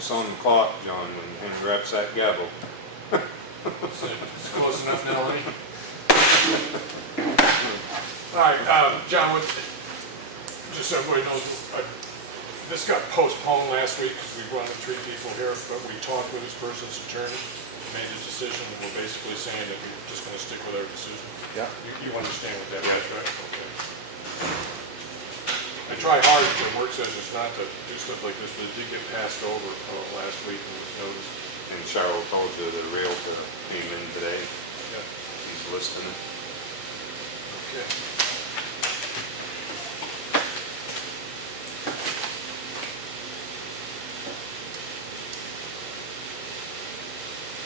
focus on the clock, John, when Henry wraps that gavel. So it's close enough now, honey? All right, John, just so everybody knows, this got postponed last week because we brought in 3 people here, but we talked with this person's attorney, made a decision, and we're basically saying that we're just going to stick with our decision. Yeah. You understand what that is, right? Okay. I try hard for work sessions not to do stuff like this, but it did get passed over last week and was noticed. And Cheryle told you the realtor came in today. Yeah. He's listening. Okay.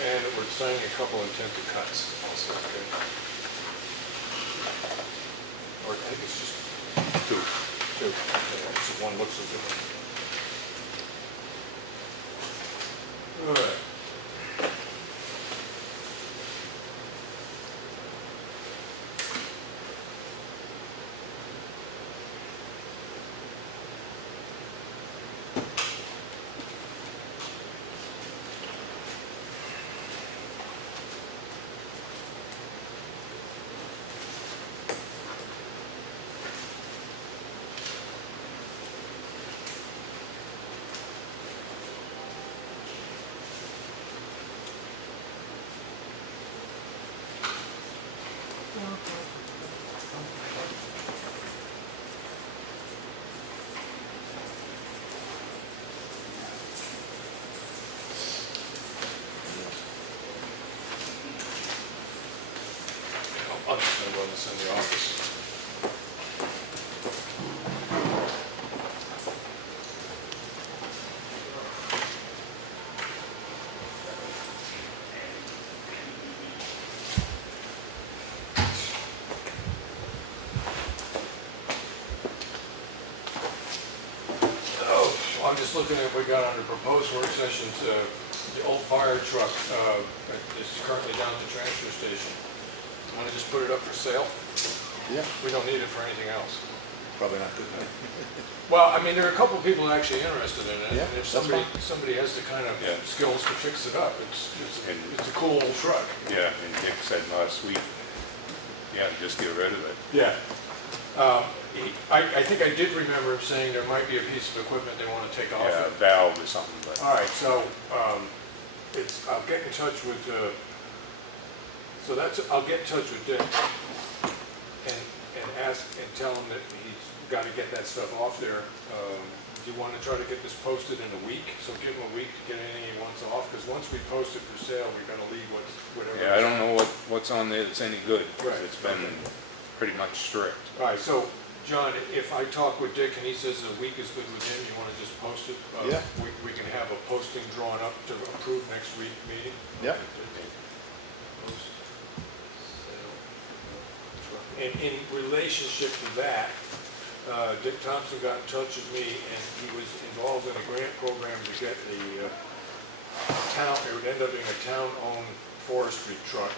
And we're signing a couple intent to cuts also, okay? Or I think it's just 2. Okay, so one looks so different. All right. I'm just going to run this in the office. Oh, I'm just looking at what we got under proposed work sessions. The old fire truck is currently down at the transfer station. Want to just put it up for sale? Yeah. We don't need it for anything else. Probably not good enough. Well, I mean, there are a couple of people actually interested in it. Yeah, And if that's somebody has the kind of Yeah. skills to fix it up, it's a cool old truck. Yeah, and Dick said last week, yeah, just get rid of it. Yeah. I think I did remember him saying there might be a piece of equipment they want to take off. Yeah, a valve or something, but. All right, so I'll get in touch with. I'll get in touch with Dick and ask and tell him that he's got to get that stuff off there. Do you want to try to get this posted in a week? So give him a week to get anything he wants off, because once we post it for sale, we're going to leave whatever. Yeah, I don't know what's on there that's any good, because Right. it's been pretty much strict. All right, so John, if I talk with Dick and he says a week is good with him, you want to just post it? Yeah. We can have a posting drawn up to approve next week meeting? Yeah. Post, sale, truck. And in relationship to that, Dick Thompson got in touch with me and he was involved in a grant program to get a town, it would end up being a town-owned forestry truck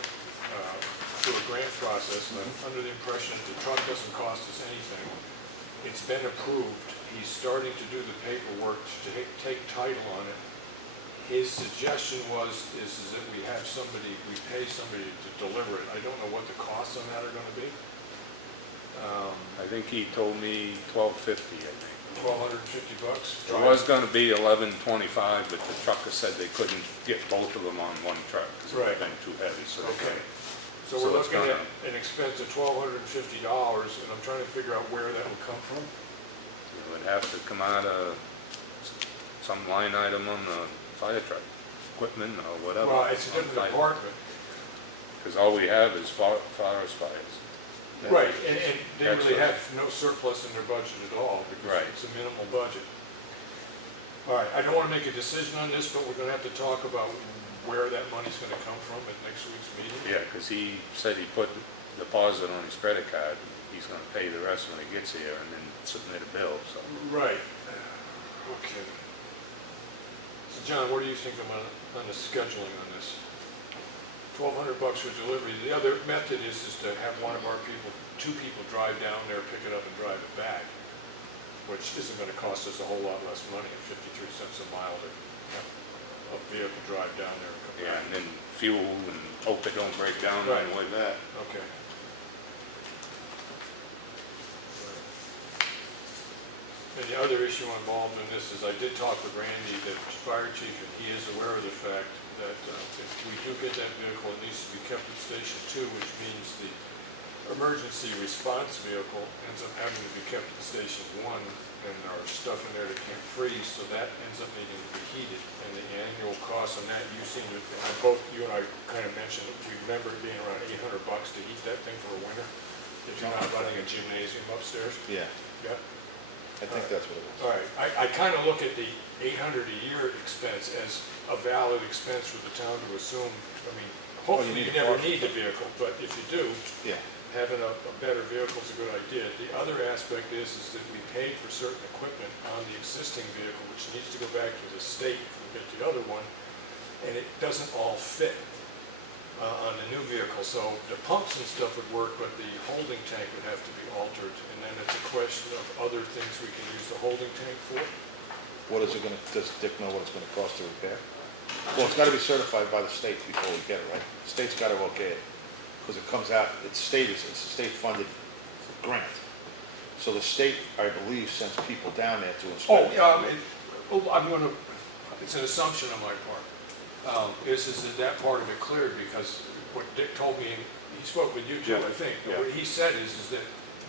through a grant process. And I'm under the impression the truck doesn't cost us anything. It's been approved. He's starting to do the paperwork to take title on it. His suggestion is that we pay somebody to deliver it. I don't know what the costs on that are going to be. I think he told me $12.50, I think. $1,250. It was gonna be $11.25, but the trucker said they couldn't get both of them on one truck, because it Right. had been too heavy, so they Okay. couldn't. So So we're it's looking at gonna- an expense of $1,250, and I'm trying to figure out where that would come from. It would have to come out of some line item on the fire truck, equipment or whatever. Well, it's a different department. Because all we have is forest fires. Right, and they That's really right. have no surplus in their budget at all, because Right. it's a minimal budget. All right, I don't want to make a decision on this, but we're going to have to talk about where that money's going to come from at next week's meeting. Yeah, because he said he put a deposit on his credit card. He's going to pay the rest when he gets here and then submit a bill, so. Right. Okay. So John, what do you think on the scheduling on this? $1,200 for delivery. The other method is to have one of our people, 2 people drive down there, pick it up and drive it back, which isn't going to cost us a whole lot less money, 53 cents a mile to a vehicle drive down there and come Yeah, back. and then fuel and hope it don't break down on Right. the way back. Okay. And the other issue involved in this is I did talk with Randy, the fire chief, and he is aware of the fact that if we do get that vehicle, it needs to be kept at Station 2, which means the emergency response vehicle ends up having to be kept at Station 1, and there are stuff in there that can't freeze, so that ends up needing to be heated. And the annual cost on that, you seem to, both you and I kind of mentioned, we remember it being around $800 to heat that thing for a winter, if you're not running a gymnasium upstairs. Yeah, Yeah. I think that's what it is. All right, I kind of look at the $800 a year expense as a valid expense for the town to assume. I mean, hopefully you need a never car. need the vehicle, but if you do, Yeah, having a better vehicle is a good idea. The other aspect is that we paid for certain equipment on the existing vehicle, which needs to go back to the state if we get the other one, and it doesn't all fit on the new vehicle. So the pumps and stuff would work, but the holding tank would have to be altered, and then it's a question of other things we can use the holding tank for. what is it gonna, does Dick know what it's gonna cost to repair? Well, it's gotta be certified by the state before we get it, right? The state's gotta okay it, because it comes out, it's a state-funded grant. So the state, I believe, sends people down there to Oh, inspect. I'm gonna, it's an assumption on my part, is that part of it cleared, because what Dick told me, and he spoke with you too, Yeah, I think, and yeah. what he said is that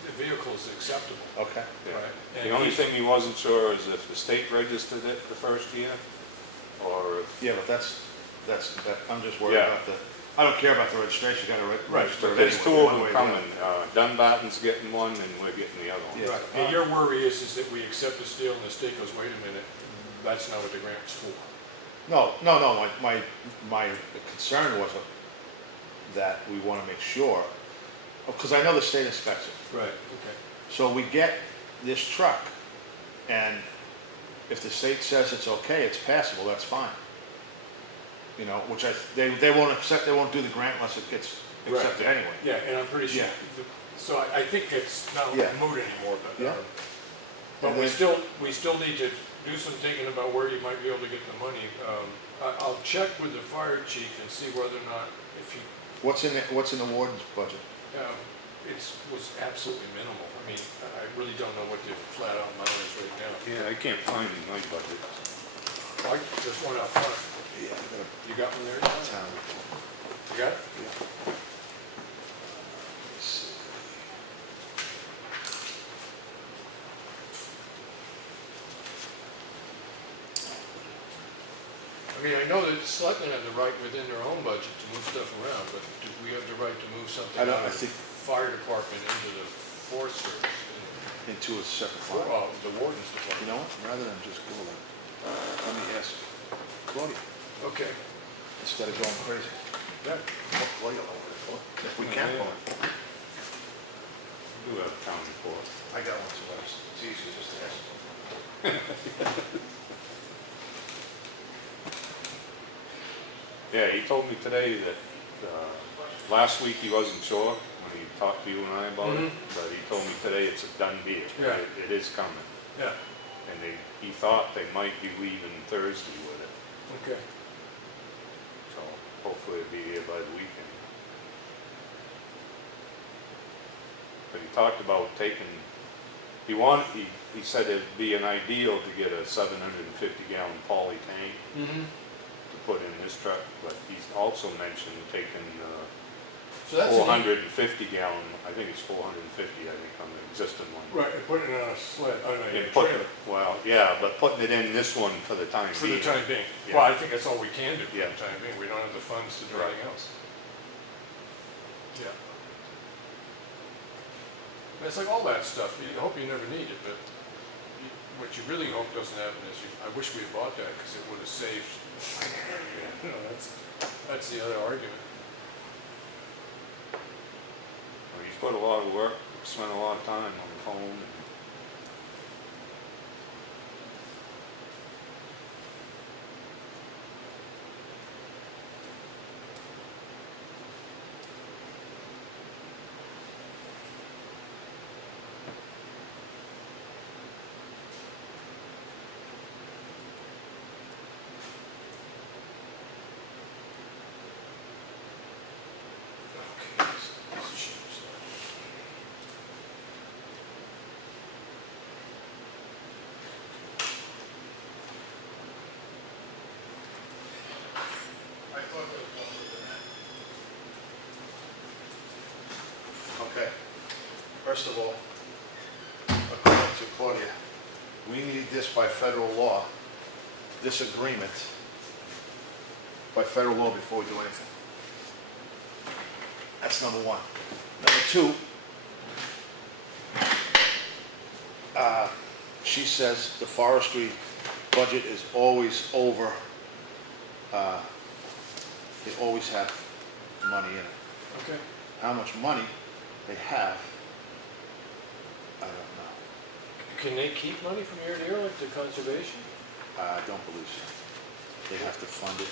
the vehicle is acceptable, Okay, Yeah. right? The And only he- thing he wasn't sure is if the state registered it the first year, or if, yeah, but I'm just worried Yeah. about I don't care about the registration, you gotta register but it there's anyway, two of one them way or the other. coming. Dunbarton's getting one, and we're getting the other one. Yeah. Right, and your worry is that we accept this deal and the state goes, wait a minute, that's not what the grant's for. No, my concern was that we wanna make sure, because I know the state inspects it. Right, okay. So we get this truck, and if the state says it's okay, it's passable, that's fine. You know, which they won't accept, they won't do the grant unless it gets accepted Right. anyway. Yeah, and I'm pretty sure, Yeah. so I think it's not Yeah. moot anymore, but, Yeah. but And we then- still need to do some thinking about where you might be able to get the money. I'll check with the fire chief and see whether or not, if he, What's in the warden's budget? was absolutely minimal. I mean, I really don't know what the flat out amount is right now. Yeah, I can't find in my budget. There's one out front. Yeah, I got You got one there? a town report. You got it? Yeah. Let's see. I mean, I know that the selectmen have the right within their own budget to move stuff around, but do we have the right to move something I out don't- I of the think- fire department into the forest service? Into a separate For, file. the warden's You department. know what, rather than just go like, let me ask Claudia, Okay. instead of going crazy. Yeah. What Claudia over it for, if we can't go. We do have a town report. I got one, so it's easy just to ask. Yeah, he told me today that, last week he wasn't sure when he talked to you and I about it, Mhm. but he told me today it's a done deal. Yeah. It is coming, Yeah, and he thought they might be leaving Thursday with it, okay. so hopefully it'll be here by the weekend. But he talked about taking, he said it'd be an ideal to get a 750-gallon poly tank Mm-hmm. to put in this truck, but he's also mentioned taking, So that's an 450-gallon, I think it's 450, I think, on the existing one. right, and putting it on a sled, on a And put- trailer, Well, yeah, but putting it in this one for the time for the being. time being. Yeah. Well, I think that's all we can do for Yeah. the time being. We don't have the funds to do Right. anything else. Yeah. It's like all that stuff, you hope you never need it, but what you really hope doesn't happen is I wish we had bought that because it would have saved, you know, that's the other argument. Well, he's put a lot of work, spent a lot of time on the phone. First of all, according to Claudia, we need this by federal law, this agreement by federal law before we do anything. That's number one. Number two, she says the forestry budget is always over, they always have money in it. Okay. How much money they have, I don't know. Can they keep money from year to year like the conservation? I don't believe so. They have to fund it.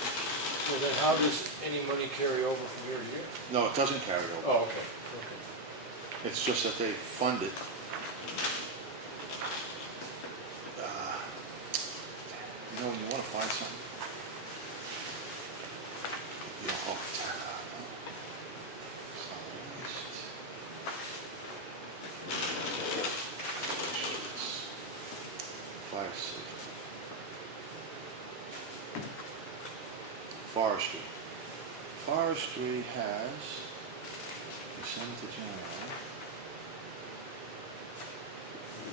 Well, then how does any money carry over from year to year? No, it doesn't carry over. Oh, okay, okay. It's just that they fund it. You know, when you want to find something, you don't hold it. Fire safety. Forestry. Forestry has December to January.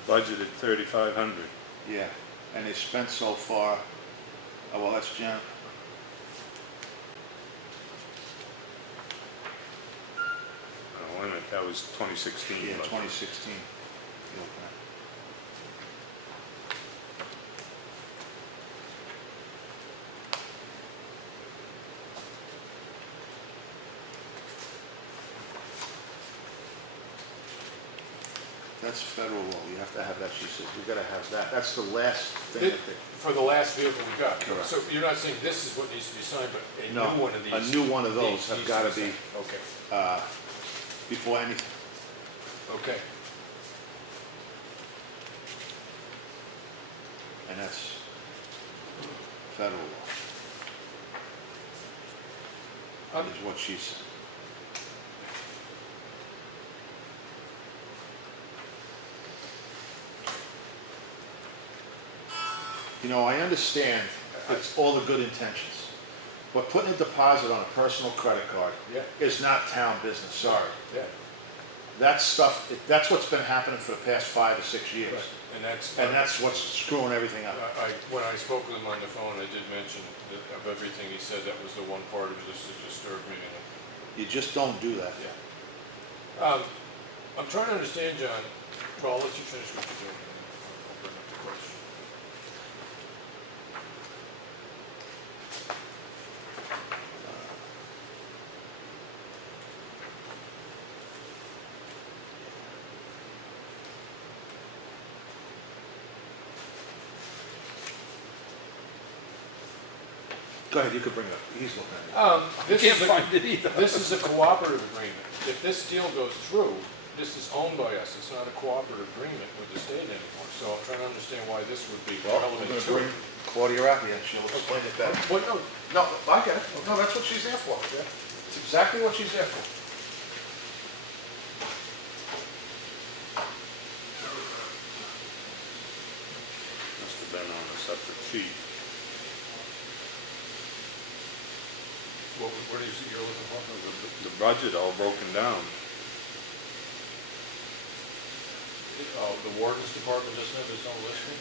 Budgeted 3,500. Yeah, and they spent so far, oh, well, that's Jan. Oh, wait a minute, that was 2016. Yeah, budget. 2016. You open it. That's federal law, you have to have that, she says, you gotta have that, that's the last thing that they. For the last vehicle we got. Correct. So you're not saying this is what needs to be signed, but a No, new one of these? a new one of those needs have to gotta be, signed. Okay, before anything. okay. And that's federal law, Um, is what she said. You know, I understand it's all the good intentions, but putting a deposit on a personal credit card Yeah. is not town business, sorry. Yeah, That stuff, that's what's been happening for the past 5 or 6 years. right, And that's what's screwing everything up. when I spoke with him on the phone, I did mention that of everything he said, that was the one part of this that disturbed me. You just don't do that. Yeah. I'm trying to understand, John, well, I'll let you finish what you're doing, and I'll bring up the question. Go ahead, you could bring it up. He's looking at it. This Can't is a- find it either. This is a cooperative agreement. If this deal goes through, this is owned by us. It's not a cooperative agreement with the state anymore. So I'm trying to understand why this would be Well, relevant we're to gonna it. bring Claudia out here, and she'll explain it better. What, no, No, I get it. No, that's what she's there for. Yeah. It's exactly what she's there for. Must have been on a separate sheet. what is it you're looking for? The budget all broken down. The warden's department doesn't have its own listing?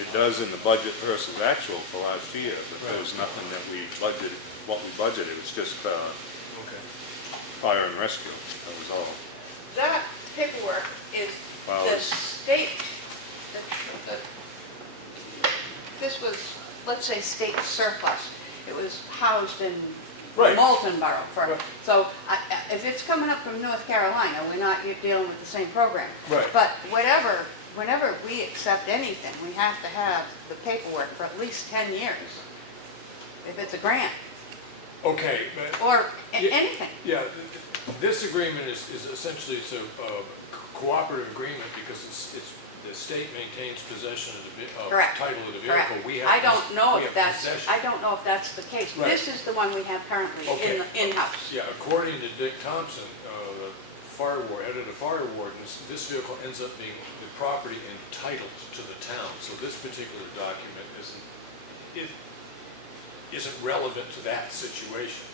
It does in the budget versus actual for last year, but there Right. was nothing that we budgeted, what we budgeted, it was just Okay. fire and rescue, that was all. That paperwork is Well, the it's- state, this was, let's say, state surplus. It was housed in Right. Moulton Borough for, Right. so if it's coming up from North Carolina, we're not dealing with the same program. Right. But whenever we accept anything, we have to have the paperwork for at least 10 years. If it's a grant Okay, but, or Yeah. anything. yeah, this agreement is essentially, it's a cooperative agreement because it's, the state maintains possession of the, Correct. title of the Correct. vehicle. We have I don't know we if have that's, possession. I don't know if that's the case. Right. This is the one we have currently Okay. in-house. Yeah, according to Dick Thompson, the fire ward, head of the fire wardens, this vehicle ends up being the property entitled to the town. So this particular document isn't relevant to that situation.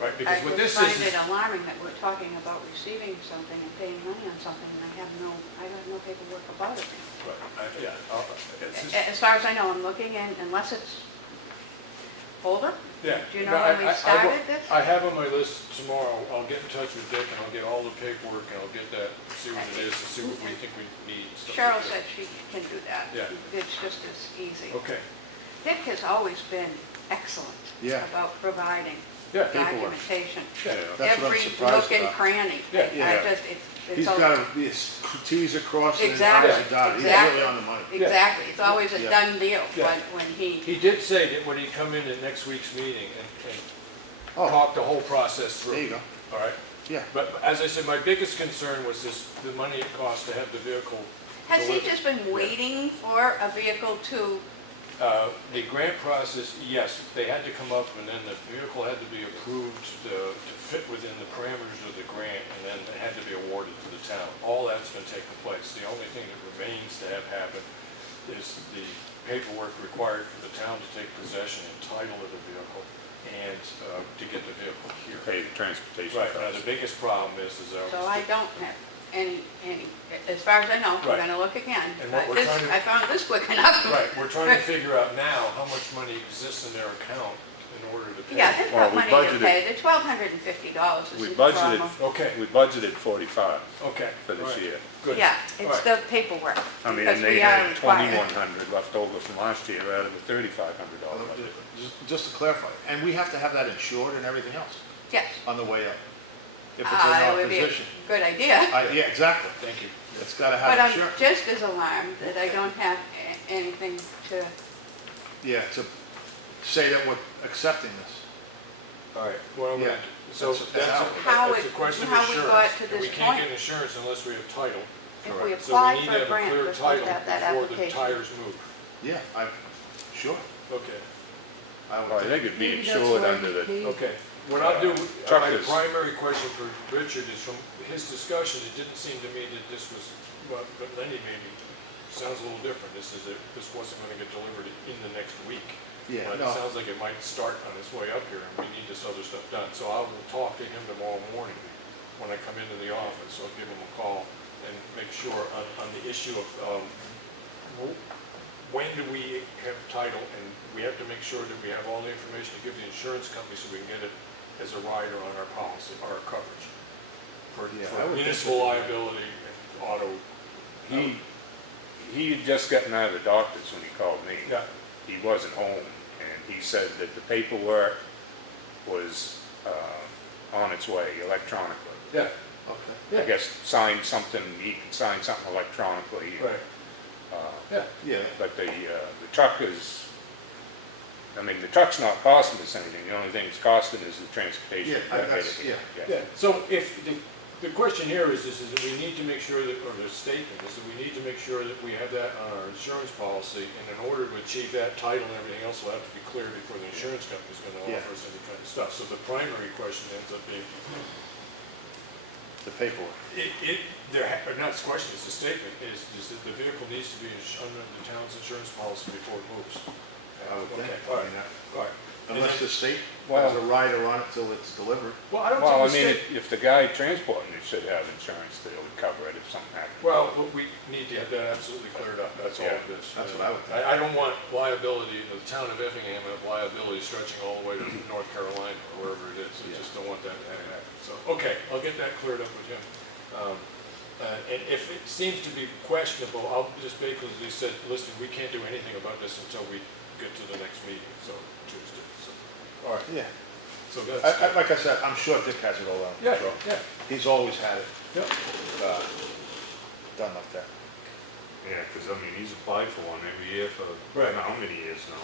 right? I Because what just this find is, it alarming that we're talking about receiving something and paying money on something, and I have no paperwork about it. right, yeah, it's just, As far as I know, I'm looking in, unless it's older. yeah. Do you know No, when we started this? I have on my list tomorrow, I'll get in touch with Dick and I'll get all the paperwork and I'll get that, see what it is, and see what we think we need. and stuff Cheryl like said that. she can do that. Yeah. It's just as easy. Okay, Dick has always been excellent Yeah. about providing yeah, Paperwork. documentation. yeah, That's what I'm Every surprised nook and about. cranny. Yeah. Yeah. It's He's all- got his T's are crossed and his Exactly, I's are dotted. He's exactly. really on the money. Exactly, it's always a Yeah. done deal, Yeah. but when he, he did say that when he come in at next week's meeting and Oh, talk the whole process through. there you go. All right, Yeah. but as I said, my biggest concern was the money it costs to have the vehicle has he delivered. just been waiting for a vehicle to, The grant process, yes, they had to come up and then the vehicle had to be approved to fit within the parameters of the grant and then it had to be awarded to the town. All that's been taking place. The only thing that remains to have happen is the paperwork required for the town to take possession and title of the vehicle and to get the vehicle here. Pay the transportation Right, costs. the biggest problem is so I don't have any, as far as I know, we're Right. gonna look again. And what But we're this, trying to- I found this quick enough. Right, we're trying to figure out now how much money exists in their account in order to pay. Yeah, they've Well, got we money to budgeted- pay, the $1,250 We isn't the budgeted, problem. Okay, we budgeted 45 okay. for this all right, year. Good. Yeah, All it's right. the paperwork, I mean, because and they we are had required. 2,100 left over from last year out of the $3,500 budget. Just to clarify, and we have to have that insured and everything else Yes. on the way up. If it's in It our would be a position. good idea. Yeah, exactly. Thank you. It's gotta But have I'm insurance. just as alarmed that I don't have anything to, Yeah, to say that we're accepting this. All right, well, Yeah. so How that's a it- question of how we insurance. got to and We this can't point. get insurance unless we have title. if Correct. we So we apply need for to a have a grant, clear we're supposed title to have that before the application. tires move. Yeah, sure. Okay, I Well, I would think it'd be insured under the, okay. What I'll do, Chuck my is- primary question for Richard is from his discussion, it didn't seem to me that this was, well, but Lenny maybe, sounds a little different. This is, this wasn't gonna get delivered in the next week. Yeah, But it no. sounds like it might start on its way up here, and we need this other stuff done. So I will talk to him tomorrow morning when I come into the office. I'll give him a call and make sure on the issue of when do we have title, and we have to make sure that we have all the information to give the insurance company so we can get it as a rider on our policy, our coverage. For Yeah, I for would think municipal so. liability and auto. he had just gotten out of the doctor's when he called me. Yeah, He wasn't home, and he said that the paperwork was on its way electronically. yeah, Okay. I guess sign something, he can sign something electronically. right, uh, yeah. Yeah, But the truck is, I mean, the truck's not costing us anything, the only thing it's costing is the transportation. Yeah, that's- yeah. Yeah, so if, the question here is that we need to make sure that, or the statement is that we need to make sure that we have that on our insurance policy, and in order to achieve that title and everything else will have to be clear before the insurance company's gonna Yeah. offer us any kind of stuff. So the primary question ends up being, the paperwork. or not a question, it's a statement, is that the vehicle needs to be under the town's insurance policy before it moves. I would think. Okay, all I right, mean, all right. And Unless then- the state Well- has a rider on it till it's delivered. Well, I don't Well, I think the mean, state. if the guy transporting it should have insurance, that would cover it if something happened. Well, we need to have that absolutely cleared up, that's all Yeah, it is. that's what I would think. I don't want liability, the town of Effingham have liability stretching all the way to North Carolina or wherever it is. I just don't want that to happen. So, okay, I'll get that cleared up with him. And if it seems to be questionable, I'll just basically say, listen, we can't do anything about this until we get to the next meeting, so Tuesday. So, all right, Yeah. so that's. Like I said, I'm sure Dick has it all under Yeah, control. yeah, He's always had it yeah. done like that. Yeah, because I mean, he's applied for one every year for, I Right. don't know how many years now.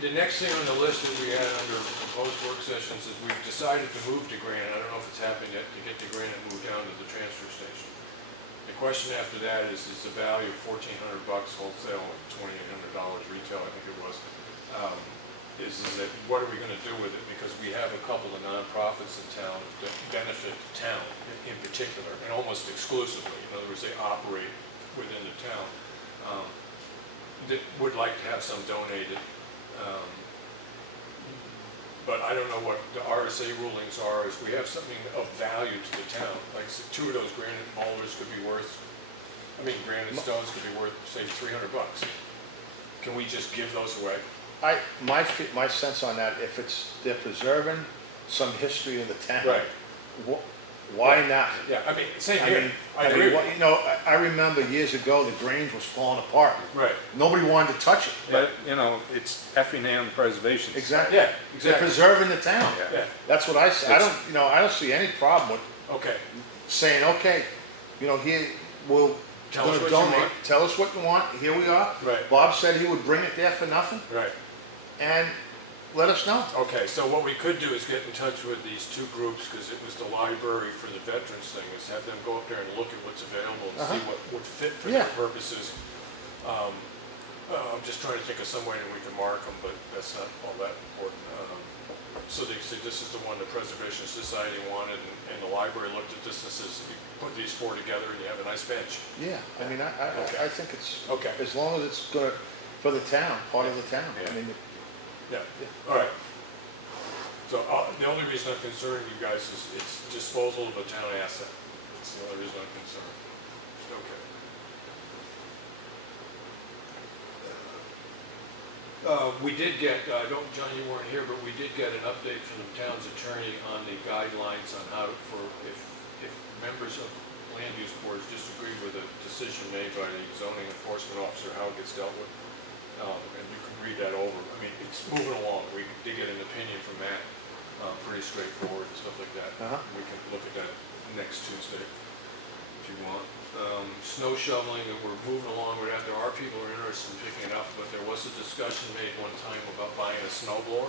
The next thing on the list that we had under proposed work sessions is we've decided to move to Granite. I don't know if it's happened yet, to get to Granite moved down to the transfer station. The question after that is the value of $1,400 wholesale and $2,800 retail, I think it was. Is that what are we gonna do with it? Because we have a couple of nonprofits in town that benefit the town in particular, and almost exclusively. In other words, they operate within the town. That would like to have some donated. but I don't know what the RSA rulings are, is we have something of value to the town, like two of those granite boulders could be worth, granite stones could be worth, say, $300. Can we just give those away? My sense on that, if they're preserving some history of the town. Right. Why not? Yeah, same I here, mean, I agree. you know, I remember years ago, the Grange was falling apart. Right. Nobody wanted to touch it. But, it's Effingham Preservation. Exactly. Yeah, They're exactly. preserving the town. Yeah, That's what I say. I don't see any problem with okay. saying, okay, here, we'll Tell us gonna what you donate. want. Tell us what you want, here we are. Right. Bob said he would bring it there for nothing, Right. and let us know. Okay, so what we could do is get in touch with these two groups, because it was the library for the veterans thing, is have them go up there and look at what's available and see what would fit for their Yeah. purposes. I'm just trying to think of some way that we can mark them, but that's not all that important. So they said this is the one the Preservation Society wanted, and the library looked at this and says, you put these four together and you have a nice bench. Yeah, I think it's, Okay. as long as it's gonna, for the town, part of the town. Yeah. Yeah, all right. So the only reason I'm concerned, you guys, is it's disposal of a town asset. That's the only reason I'm concerned. Okay. We did get, John, you weren't here, but we did get an update from the town's attorney on the guidelines on how, if members of land use boards disagree with a decision made by the zoning enforcement officer, how it gets dealt with. And you can read that over. It's moving along. We did get an opinion from Matt, pretty straightforward and stuff like that. We can look at that next Tuesday if you want. Snow shoveling, that we're moving along with that. There are people who are interested in picking it up, but there was a discussion made one time about buying a snow blower.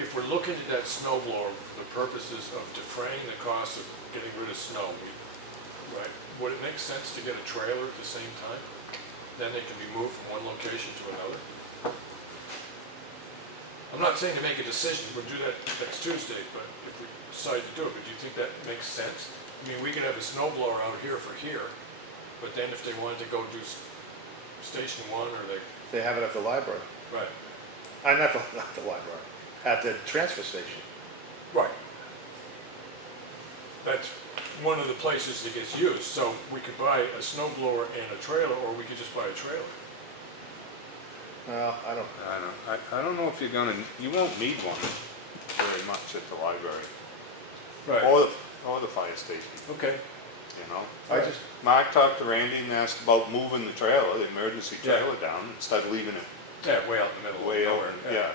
If we're looking at that snow blower for the purposes of defraying the cost of getting rid of snow, right, would it make sense to get a trailer at the same time? Then they can be moved from one location to another. I'm not saying to make a decision, we'll do that next Tuesday, but if we decide to do it, but do you think that makes sense? We could have a snow blower out here for here, but then if they wanted to go do station one, or They have it at the library. right, Not the library, at the transfer station. right. That's one of the places that gets used, so we could buy a snow blower and a trailer, or we could just buy a trailer. Well, I don't know if you won't need one very much at the library. Right. Or the fire station, Okay. Mark talked to Randy and asked about moving the trailer, the emergency Yeah. trailer down, instead of leaving it Yeah, way out in the middle. way of out, nowhere. yeah.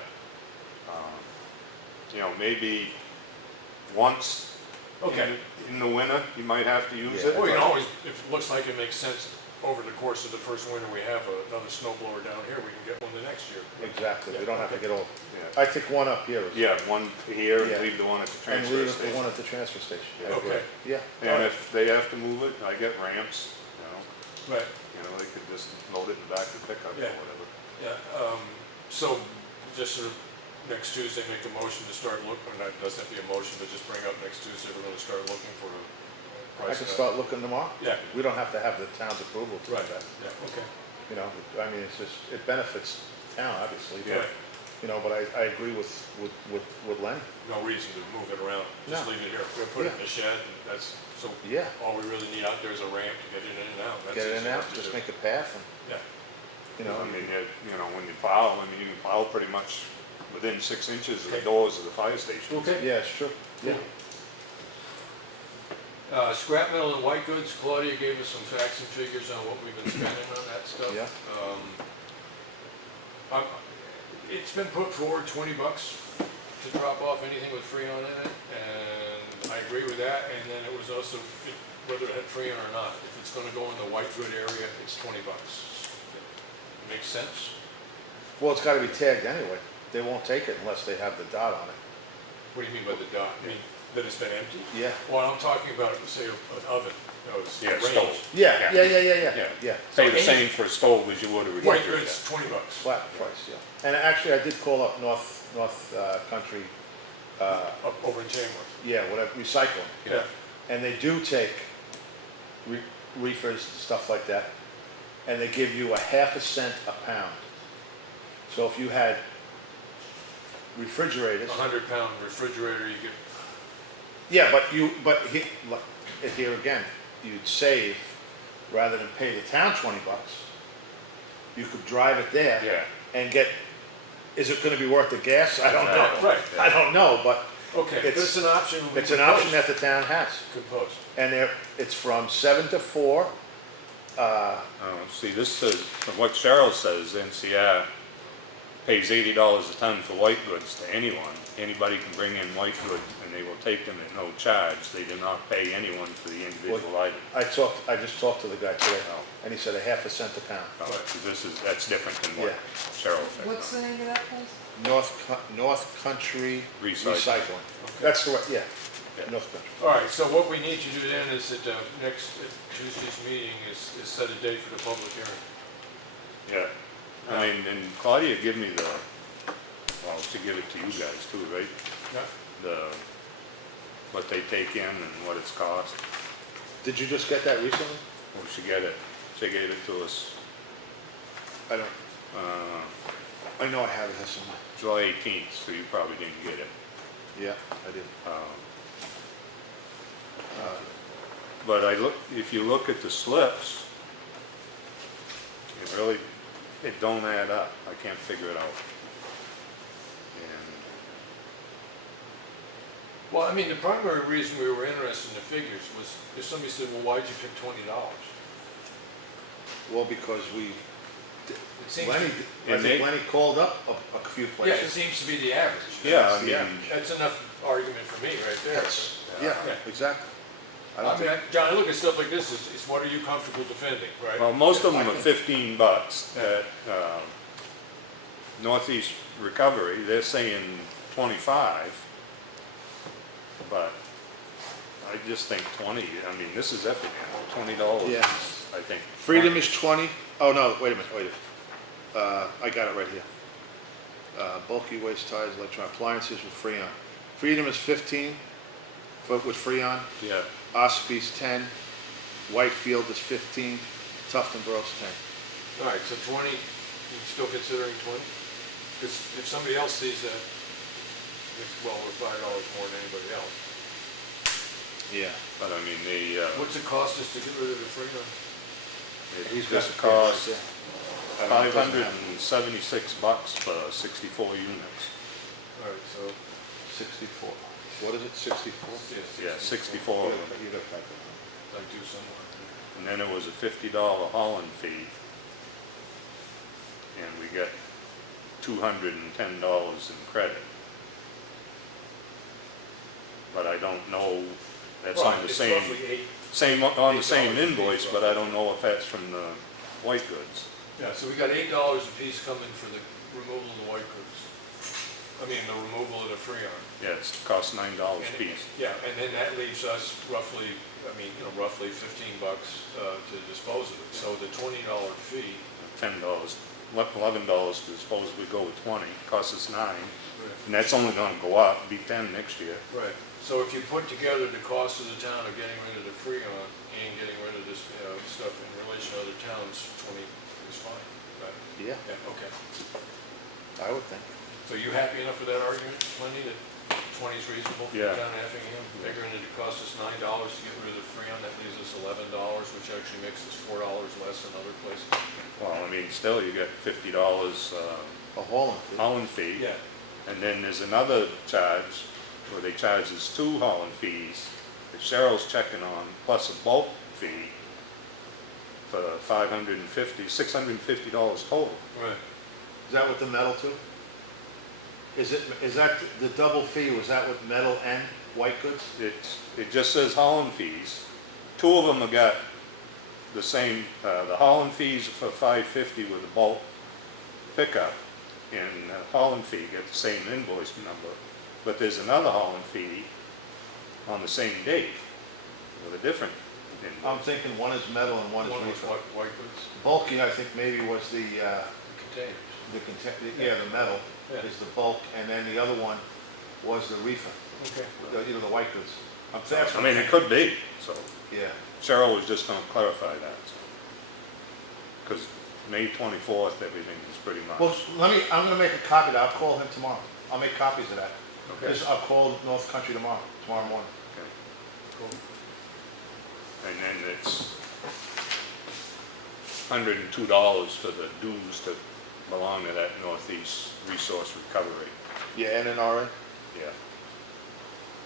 Maybe once Okay. in the winter, you might have to use Yeah. it. Well, you but- can always, if it looks like it makes sense, over the course of the first winter we have another snow blower down here, we can get one the next year. exactly, we don't have to get all, Yeah. I think one up here is. Yeah, one here and Yeah. leave the one at the And transfer leave the station. one at the transfer station. Yeah. Okay. Yeah, And if they have to move it, I get ramps, Right, they could just load it in the back of the pickup or Yeah. whatever. yeah, so just sort of next Tuesday, make a motion to start looking, that doesn't have to be a motion, but just bring up next Tuesday, we're gonna start looking for a I price. can on it. start looking tomorrow. Yeah, We don't have to have the town's approval to do right, that. yeah, okay. It's just, it benefits the town, obviously. Yeah. Right. But I agree with Lenny. No reason to move it around, just No. leave it here, we'll put it in the shed, and that's, so Yeah, all we really need out there is a ramp to get it in and out. That's get it in easy there, enough to just do. make a path and, Yeah, When you plow, you can plow pretty much within 6 inches of the doors of the fire station. okay. yeah, it's true. Yeah. Scrap metal and white goods, Claudia gave us some facts and figures on what we've been spending on that stuff. Yeah. It's been put forward $20 to drop off anything with Freon in it, and I agree with that, and then it was also, whether it had Freon or not, if it's gonna go in the white good area, it's $20. Makes sense? Well, it's gotta be tagged anyway. They won't take it unless they have the dot on it. What do you mean by the dot? I mean, that it's been empty? Yeah. Well, I'm talking about, say, an oven, Yeah, range. stove. Yeah. Yeah. Say the So same for a stove as you would a White refrigerator. goods, $20. Flat price, yeah. And actually, I did call up North Country, Up over in Tamworth. whatever, recycling. Yeah. And they do take reefers, stuff like that, and they give you a half a cent a pound. So if you had refrigerators. 100-pound refrigerator, you get, Yeah, but here again, you'd save, rather than pay the town $20, you could drive it there. Yeah. And get, is it gonna be worth the gas? I don't know. right. I don't know, but Okay, but it's an option. we it's could an option post. that the town has. Could post. And it's from 7 to 4. Oh, see, this says, from what Cheryle says, NCR pays $80 a ton for white goods to anyone. Anybody can bring in white goods and they will take them at no charge. They do not pay anyone for the individual item. I just talked to the guy today, and he said a half a cent a pound. Oh, so that's different than what Yeah. Cheryle said. What's the name of that place? North Country Recycling. Recycling. That's the way, yeah, Yeah. North Country. All right, so what we need to do then is at next Tuesday's meeting is set a date for the public hearing. Yeah. I mean, and Claudia give me well, she give it to you guys too, right? Yeah. What they take in and what it's cost. Did you just get that recently? Well, she gave it to us, I don't, I know I have it somewhere. July 18th, so you probably didn't get it. Yeah, I did. But if you look at the slips, it don't add up. I can't figure it out. And Well, I mean, the primary reason we were interested in the figures was if somebody said, well, why'd you pick $20? Well, because It seems, Lenny, I And think they- Lenny called up a few yeah, it places. seems to be the average. yeah, I Yeah. mean, That's enough argument for me right there. Yes, yeah, Yeah. exactly. I I don't mean, think, John, I look at stuff like this, is what are you comfortable defending, right? well, most of them I are can- $15 that, Northeast Recovery, they're saying 25. But I just think 20, I mean, this is Effingham, $20, Yeah. I think. Freedom is 20. Oh, no, wait a minute. I got it right here. Bulky waste ties, electronic appliances with Freon. Freedom is 15 with Freon. Yeah, Espie's 10. Whitefield is 15. Tuftonborough's 10. All right, so 20, you still considering 20? Because if somebody else sees that, it's well over $5 more than anybody else. Yeah. but I mean, What's it cost us to get rid of the Freon? it got just the costs figures, yeah. I don't know, it doesn't have $576 for 64 units. All right, so, 64. What is it, 64? Yeah, 64 of them. You got that. I do somewhere. And then it was a $50 hauling fee. And we get $210 in credit. But I don't know, that's on the It's same, roughly on the same $8 invoice, but I don't know if that's from the white goods. yeah, so we got $8 a piece coming for the removal of the white goods. I mean, the removal of the Freon. Yeah, it's cost $9 a And- piece. Yeah, and then that leaves us roughly, roughly $15 to dispose of it. So the $20 fee. $10, $11 to dispose, we go with 20, costs us 9. And that's only gonna go up, be 10 next year. Right. So if you put together the cost of the town of getting rid of the Freon and getting rid of this stuff in relation to other towns, 20 is fine. Right? Yeah, Yeah, okay. I would think. So you happy enough with that argument, Lenny, that 20 is reasonable for the Yeah. town of Effingham? Figuring that it costs us $9 to get rid of the Freon, that leaves us $11, which actually makes us $4 less than other places. Well, I mean, still, you get $50 A hauling fee. hauling fee. Yeah. And then there's another charge where they charge us 2 hauling fees that Cheryl's checking on, plus a bulk fee for $650 total. Right. Is that with the metal too? Is that the double fee, was that with metal and white goods? It just says hauling fees. 2 of them have got the same, the hauling fees for $550 with a bulk pickup, and the hauling fee get the same invoice number. But there's another hauling fee on the same date with a different I'm invoice. thinking one is metal and one is One was reefer. white goods, Bulky, I think maybe was the containers. the metal Yeah. is the bulk, and then the other one was the reefer, Okay. the white goods. I mean, it could be, so Yeah, Cheryle was just gonna clarify that, so. Because May 24th, everything is pretty much. well, I'm gonna make a copy of that, I'll call him tomorrow. I'll make copies of that. Okay. I'll call North Country tomorrow morning. Okay. Cool. And then it's $102 for the dues to belong to that Northeast Resource Recovery. Yeah, NNRA? Yeah.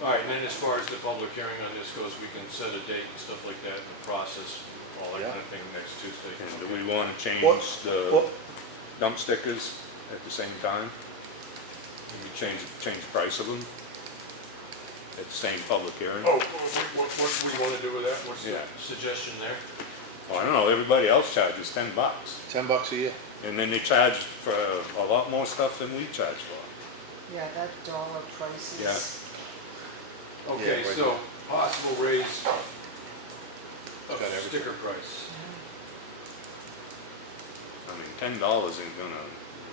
All right, and then as far as the public hearing on this goes, we can set a date and stuff like that, and the process, all that Yeah. kind of thing next Tuesday. And do we want to change What- the what- dump stickers at the same time? We change the price of them at the same public hearing? Oh, what do we want to do with that? What's the Yeah. suggestion there? Well, I don't know, everybody else charges $10. $10 a year. And then they charge for a lot more stuff than we charge for. Yeah, that dollar price is. Yeah. Okay, Yeah, so possible raise Got of everything. sticker price. I mean, $10 ain't gonna,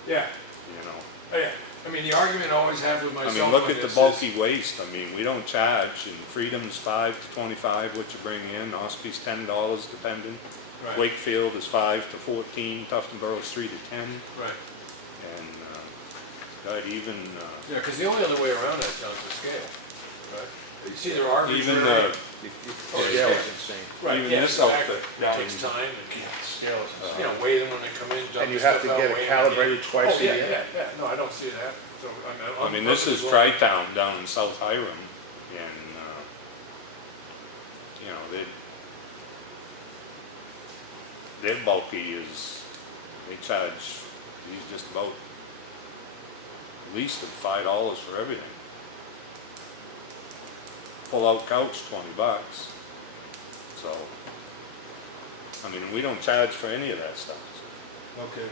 Yeah, you know. yeah. I mean, the argument I always have with I myself mean, look on at the this bulky waste. I mean, we don't charge, and Freedom's 5 to 25, what you bring in. Ospey's $10 depending. Right, Wakefield is 5 to 14, Tuftonborough's 3 to 10. right. And, God, even, Yeah, because the only other way around that's down to scale, right? It's either arbitrary. even, Scale is insane. Right, even yeah, this exactly. outfit It takes down- time and, Scale is insane. you know, weigh them when they come in, dump And you the have stuff to out, get it weigh 'em calibrated again. twice Oh, a yeah, year. Yeah, no, I don't see that. So, I mean, this is Tri-Town down in South Hiram, and, you know, their bulky is, they charge, these just about at least $5 for everything. Pull-out couch, $20. So, I mean, we don't charge for any of that stuff. Okay.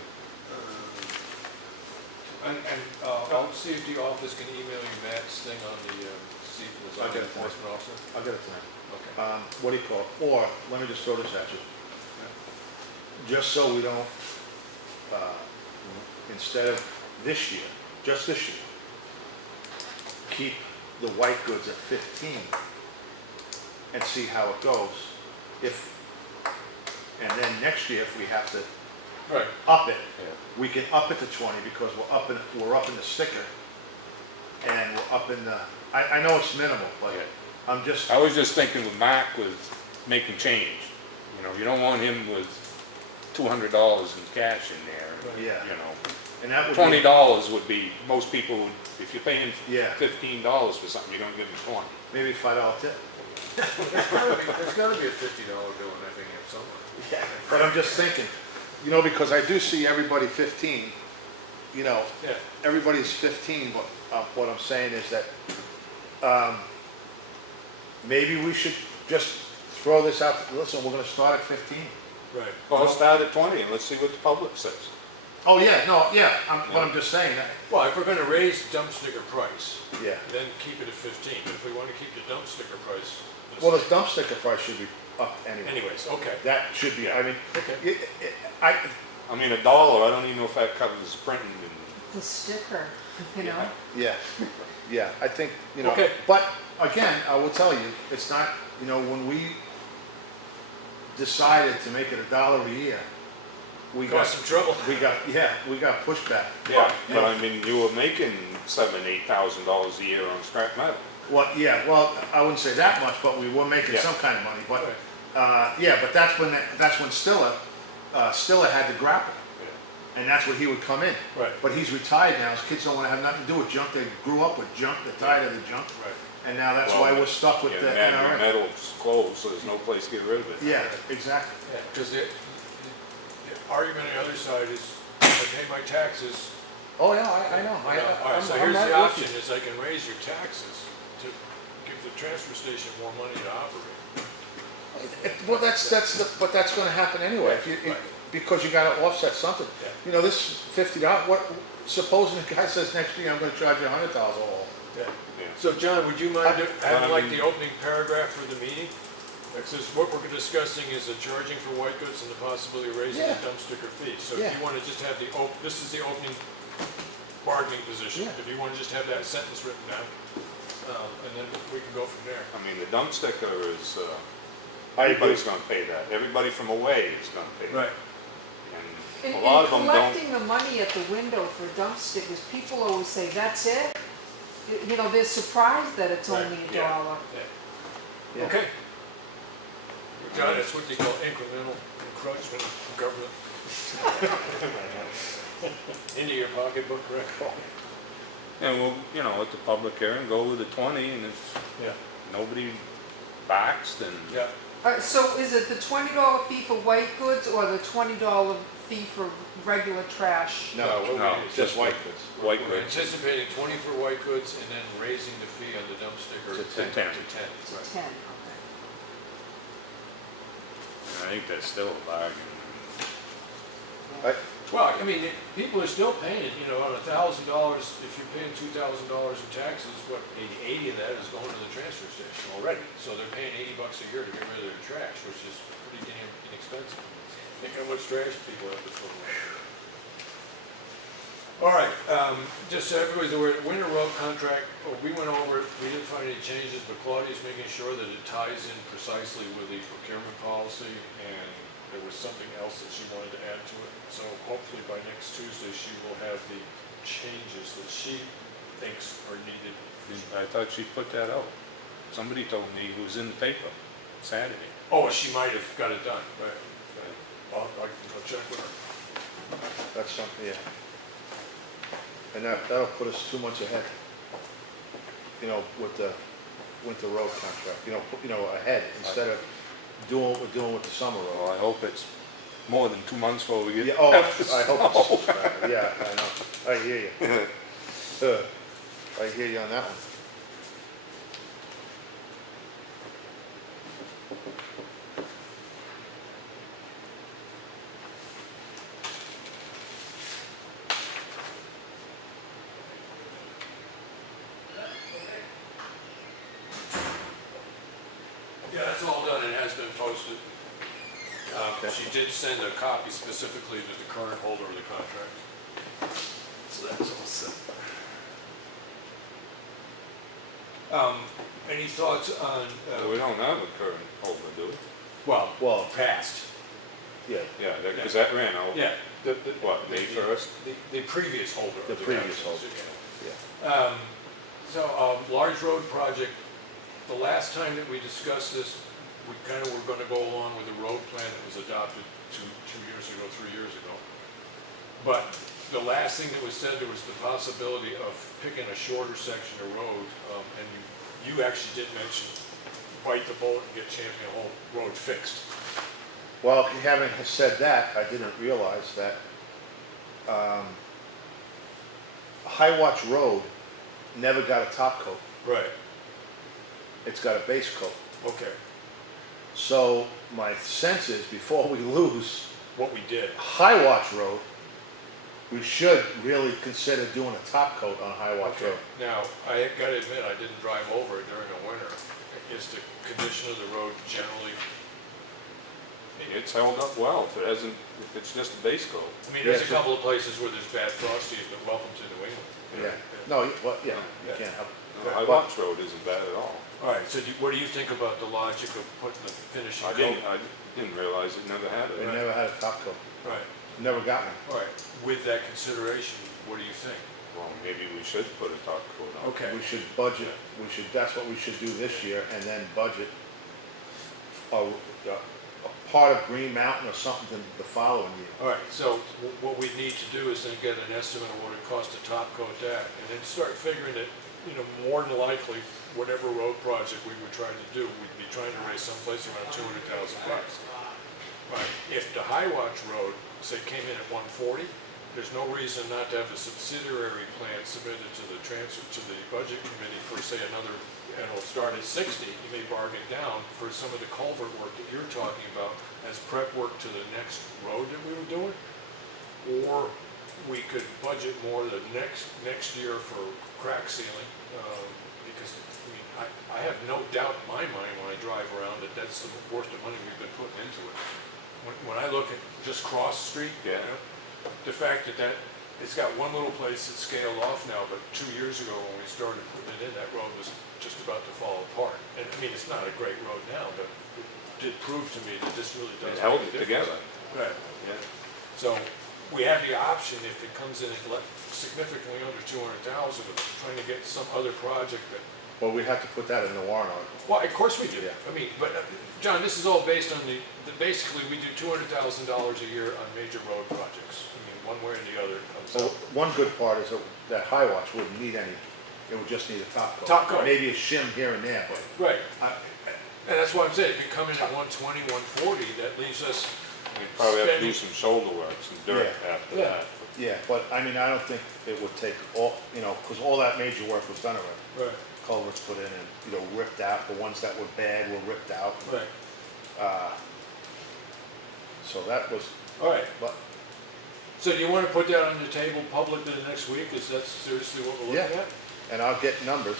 I'll see if the office can email you Matt's thing on the, see if it was I'll on get the it tonight. enforcement officer. I'll get it tonight. Okay. What do you call it? Or, let me just throw this at you. Just so we don't, instead of this year, just this year, keep the white goods at 15 and see how it goes. And then next year, if we have to Right. up it, Yeah. we can up it to 20 because we're up in the sticker and we're up in the, I know it's minimal, but Yeah. I'm just, I was just thinking with Mark with making change, you know, you don't want him with $200 in cash in there, yeah, you know. and that would be. $20 would be, most people would, if you're paying Yeah. $15 for something, you don't give them 20. Maybe $5 tip. There's gotta be a $50 bill in Effingham somewhere. Yeah. But I'm just thinking, you know, because I do see everybody 15, you know, Yeah. everybody's 15, but what I'm saying is that maybe we should just throw this out, listen, we're gonna start at 15. Right. Well, let's start at 20 and let's see what the public says. Oh, yeah, no, yeah, but I'm just saying, Well, if we're gonna raise dump sticker price, yeah. then keep it at 15. But if we wanna keep the dump sticker price the Well, the same- dump sticker price should be up anyway. anyways, okay. That should be, I mean, Okay. I, I mean, $1, I don't even know if that covers the printing and, The sticker, you know? yeah, yeah, I think, you know, Okay. but again, I will tell you, it's not, you know, when we decided to make it $1 a year, we got, Caused some trouble. we got pushback. yeah, but I mean, you were making $7,000, $8,000 a year on scrap metal. Well, yeah, well, I wouldn't say that much, but we were making Yeah. some kind of money, but, Right. yeah, but that's when Stiller had to grapple, Yeah. and that's where he would come in. Right. But he's retired now, his kids don't wanna have nothing to do with junk, they grew up with junk, they're tired of the junk, Right. and now that's why we're stuck with Yeah, the Magna NRA. Metal's closed, so there's no place to get rid of it. Yeah, exactly. Yeah, because the argument on the other side is, I pay my taxes. Oh, yeah, I know, All right, so I'm here's right the with you. option, is I can raise your taxes to give the transfer station more money to operate. Well, but that's gonna happen anyway, if you, Right. because you gotta offset something. Yeah. You know, this $50, supposing the guy says next year, I'm gonna charge you $100 all. Yeah. Yeah. So John, would you mind having like mean- the opening paragraph for the meeting? It says, what we're discussing is the charging for white goods and the possibility of raising the Yeah. dump sticker fee. So if Yeah. you wanna just have this is the opening bargaining position. Yeah. If you wanna just have that sentence written down, and then we can go from there. I mean, the dump sticker is, I agree. everybody's gonna pay that. Everybody from away is gonna pay that. And In A lot of them don't. collecting the money at the window for dump stickers, people always say, that's it? You know, they're surprised that it's Right, only $1. yeah. Yeah. Okay. John, that's what they call incremental encroachment of government. Into your pocketbook, right? And we'll, you know, at the public hearing, go with the 20, and if Yeah, nobody backs, then yeah. So is it the $20 fee for white goods or the $20 fee for regular trash? No, No, it's just white goods. white We're goods. anticipating 20 for white goods and then raising the fee on the dump sticker To to 10. 10. To Right. 10, okay. I think that's still a bargain. Well, I mean, people are still paying, you know, on $1,000, if you're paying $2,000 in taxes, what, 80 of that is going to the transfer station already. So they're paying $80 a year to get rid of their trash, which is pretty damn inexpensive. Think how much trash people have to throw away. All right, just so everybody's aware, winter road contract, we went over it, we didn't find any changes, but Claudia's making sure that it ties in precisely with the procurement policy, and there was something else that she wanted to add to it. So hopefully by next Tuesday, she will have the changes that she thinks are needed. I thought she put that out. Somebody told me it was in the paper Saturday. Oh, she might have got it done, right. I can go check with her. That's something, yeah. And that'll put us 2 months ahead, you know, with the winter road contract, you know, ahead, instead of doing what we're doing with the summer road. Well, I hope it's more than 2 months before we Yeah, get. oh, half the I hope snow. so. Yeah, I know, I hear you. I hear you on that one. Yeah, that's all done and has been posted. Okay. She did send a copy specifically to the current holder of the contract. So that's all set. Any thoughts on, We don't have a current holder, do we? Well, past? yeah, Yeah, because that ran out. Yeah. What, May 1st? The previous holder of The the previous contract. holder. yeah. So, large road project, the last time that we discussed this, we kind of were gonna go along with the road plan that was adopted 3 years ago. But the last thing that was said, there was the possibility of picking a shorter section of road, and you actually did mention bite the bullet and get Champion Hole Road fixed. Well, having said that, I didn't realize that High Watch Road never got a top coat. Right. It's got a base coat. Okay, So my sense is, before we lose what we did. High Watch Road, we should really consider doing a top coat on High Watch Okay, Road. now, I gotta admit, I didn't drive over it during the winter. Is the condition of the road generally, It's held up well if it hasn't, if it's just a base coat. I mean, there's a Yes. couple of places where there's bad frosties, but welcome to New England. Yeah, no, well, yeah, you Yeah. can't help. No, High Watch Road isn't bad at all. All right, so what do you think about the logic of putting the finishing I coat? didn't realize it never had It it. never had a top coat, Right, never got one. all right, with that consideration, what do you think? Well, maybe we should put a top coat on. Okay. We should budget, that's what we should do this year, and then budget a part of Green Mountain or something the following year. All right, so what we need to do is then get an estimate of what it costs to top coat that, and then start figuring that, you know, more than likely, whatever road project we were trying to do, we'd be trying to raise someplace around $200,000. Right, if the High Watch Road, say, came in at 140, there's no reason not to have a subsidiary plan submitted to the budget committee for, say, another, and it'll start at 60, you may bargain down for some of the culvert work that you're talking about as prep work to the next road that we were doing. Or we could budget more the next year for crack sealing, because, I mean, I have no doubt in my mind when I drive around that that's the worst of money we've been putting into it. When I look at just Cross Street, Yeah. the fact that it's got one little place that's scaled off now, but 2 years ago when we started putting it in, that road was just about to fall apart. And I mean, it's not a great road now, but it did prove to me that this really does It held make a it difference. together. Right. Yeah. So we have the option, if it comes in at significantly under 200,000, of trying to get some other project that, Well, we have to put that in the warrant article. well, of course we do. Yeah. I mean, but, John, this is all based on basically, we do $200,000 a year on major road projects. I mean, one way or the other it comes So out. one good part is that high watch wouldn't need any, it would just need a top coat. Top coat. Maybe a shim here and there, but Right, I, and that's why I'm saying, if you come in at 120, 140, that leaves us, You'd probably have to do Spending- some shoulder work, some dirt Yeah. after Yeah. that. yeah, but I mean, I don't think it would take all, because all that major work was done already. right, Culverts put in and, ripped out, the ones that were bad were ripped out. right, So that was, all right. but, So do you want to put that on the table publicly the next week? Is that seriously what we're looking Yeah. at? and I'll get numbers.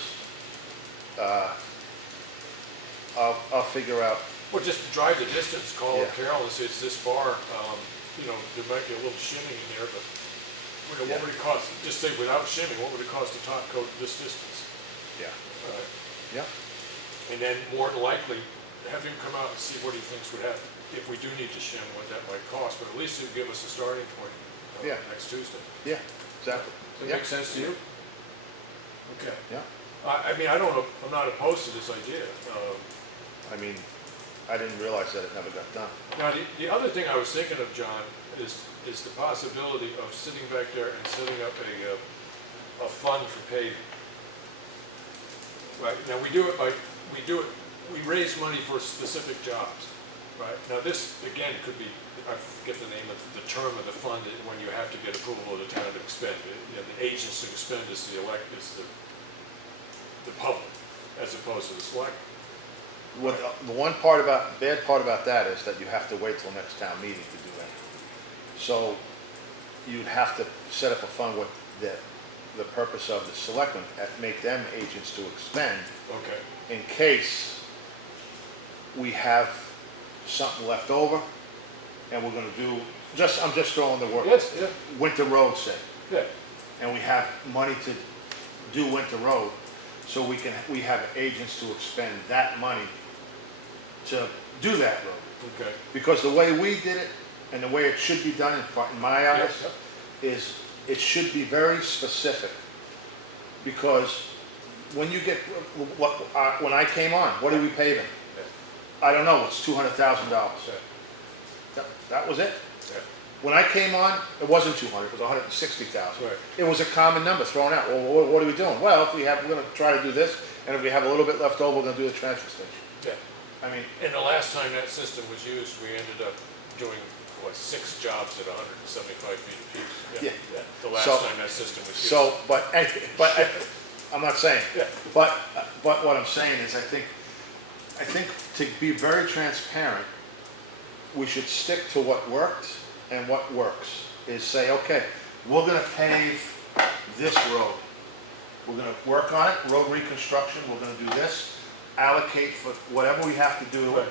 I'll figure out, Well, just drive the distance, call up Yeah. Carol and say it's this far, there might be a little shimming in there, but, what would it cost, just say without shimming, what would it cost to top coat this distance? yeah, All right. yeah, And then more than likely, have him come out and see what he thinks would happen, if we do need to shim, what that might cost, but at least it'll give us a starting point Yeah. next Tuesday. yeah, exactly. Does that Yeah. make sense to you? Okay. Yeah, I mean, I'm not opposed to this idea. I mean, I didn't realize that it never got done. Now, the other thing I was thinking of, John, is the possibility of sitting back there and setting up a fund for paving. Right, now we raise money for specific jobs, right? Now this, again, could be, I forget the name of the term of the fund, when you have to get approval of the town to expend. The agents to expend is the public, as opposed to the select. What, the bad part about that is that you have to wait till next town meeting to do that. So you'd have to set up a fund with the purpose of the selectmen, make them agents to expend Okay, in case we have something left over and we're gonna do, I'm just throwing the word. yes, yeah, Winter road, say, yeah, and we have money to do winter road, so we have agents to expend that money to do that road. okay. Because the way we did it, and the way it should be done in my eyes, Yeah. is it should be very specific. Because when you get, when I came on, what are we paving? I don't know, it's $200,000. That was it. Yeah. When I came on, it wasn't 200, it was 160,000. Right. It was a common number thrown out. Well, what are we doing? Well, we're gonna try to do this, and if we have a little bit left over, we're gonna do the transfer station. Yeah. I mean, And the last time that system was used, we ended up doing, 6 jobs at 175 feet apiece. Yeah. The last So- time that system was used. so, I'm not saying, Yeah. but what I'm saying is, I think to be very transparent, we should stick to what worked, and what works is say, okay, we're gonna pave this road. We're gonna work on it, road reconstruction, we're gonna do this, allocate for whatever we have to do, Right.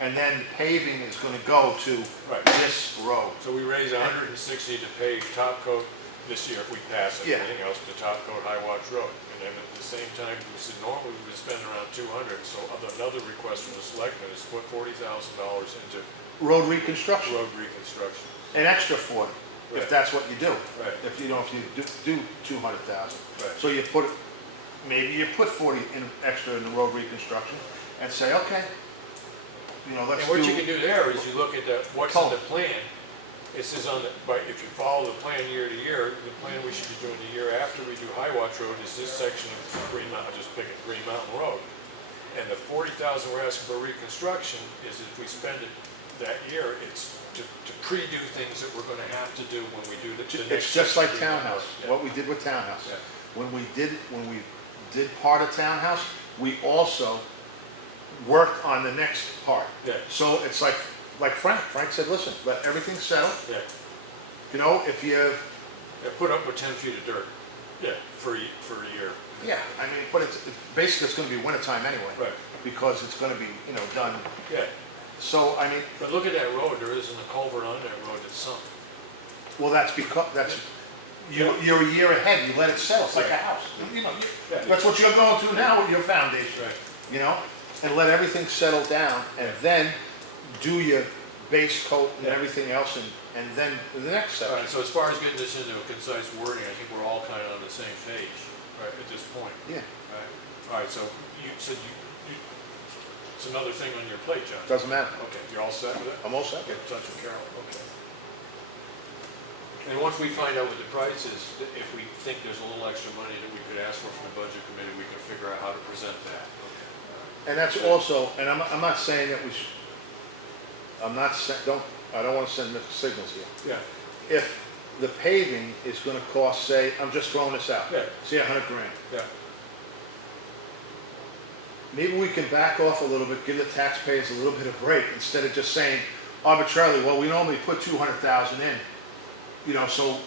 and then paving is gonna go to Right. this road. So we raised 160 to pave top coat this year if we pass it, Yeah. anything else to top coat High Watch Road. And then at the same time, we said normally we would spend around 200, so another request from the selectmen is to put $40,000 into Road reconstruction, road reconstruction. an extra 40, Right. if that's what you do. Right. If you do 200,000. Right. So maybe you put 40 in extra in the road reconstruction and say, okay, let's And what you can do, do there is you look at what's in the Total. plan. It says if you follow the plan year to year, the plan we should be doing the year after we do High Watch Road is this section of Green Mountain, just pick it, Green Mountain Road. And the 40,000 we're asking for reconstruction is if we spend it that year, it's to pre-do things that we're gonna have to do when we do the next. it's just like section of Green Townhouse, Mountain. what we did with Townhouse. Yeah. When we did part of Townhouse, we also worked on the next part. Yeah. So it's like Frank said, listen, let everything settle. Yeah, If you, yeah, put up with 10 feet of dirt, yeah, for a year. yeah, I mean, but basically it's gonna be wintertime anyway. Right. Because it's gonna be, done. Yeah, So, I mean, but look at that road, there isn't a culvert on that road that's sunk. well, that's because, you're a year ahead, you let it settle, it's like a house. Yeah. That's what you're going through now with your foundation. Right. And let everything settle down, and then do your base coat and Yeah. everything else, and then the next All right, section. so as far as getting this into a concise wording, I think we're all kind of on the same page, right, at this point. Yeah, Right. All right, so you said it's another thing on your plate, John. doesn't matter. Okay, you're all set with it? I'm all set. Get in touch with Carol, okay. And once we find out what the price is, if we think there's a little extra money that we could ask for from the budget committee, we can figure out how to present that. Okay. And that's also, and I'm not saying that we should, I don't wanna send mixed signals here. Yeah, If the paving is gonna cost, say, I'm just throwing this out. Yeah. Say $100,000. yeah, Maybe we can back off a little bit, give the taxpayers a little bit of break, instead of just saying arbitrarily, well, we normally put 200,000 in, you know, so,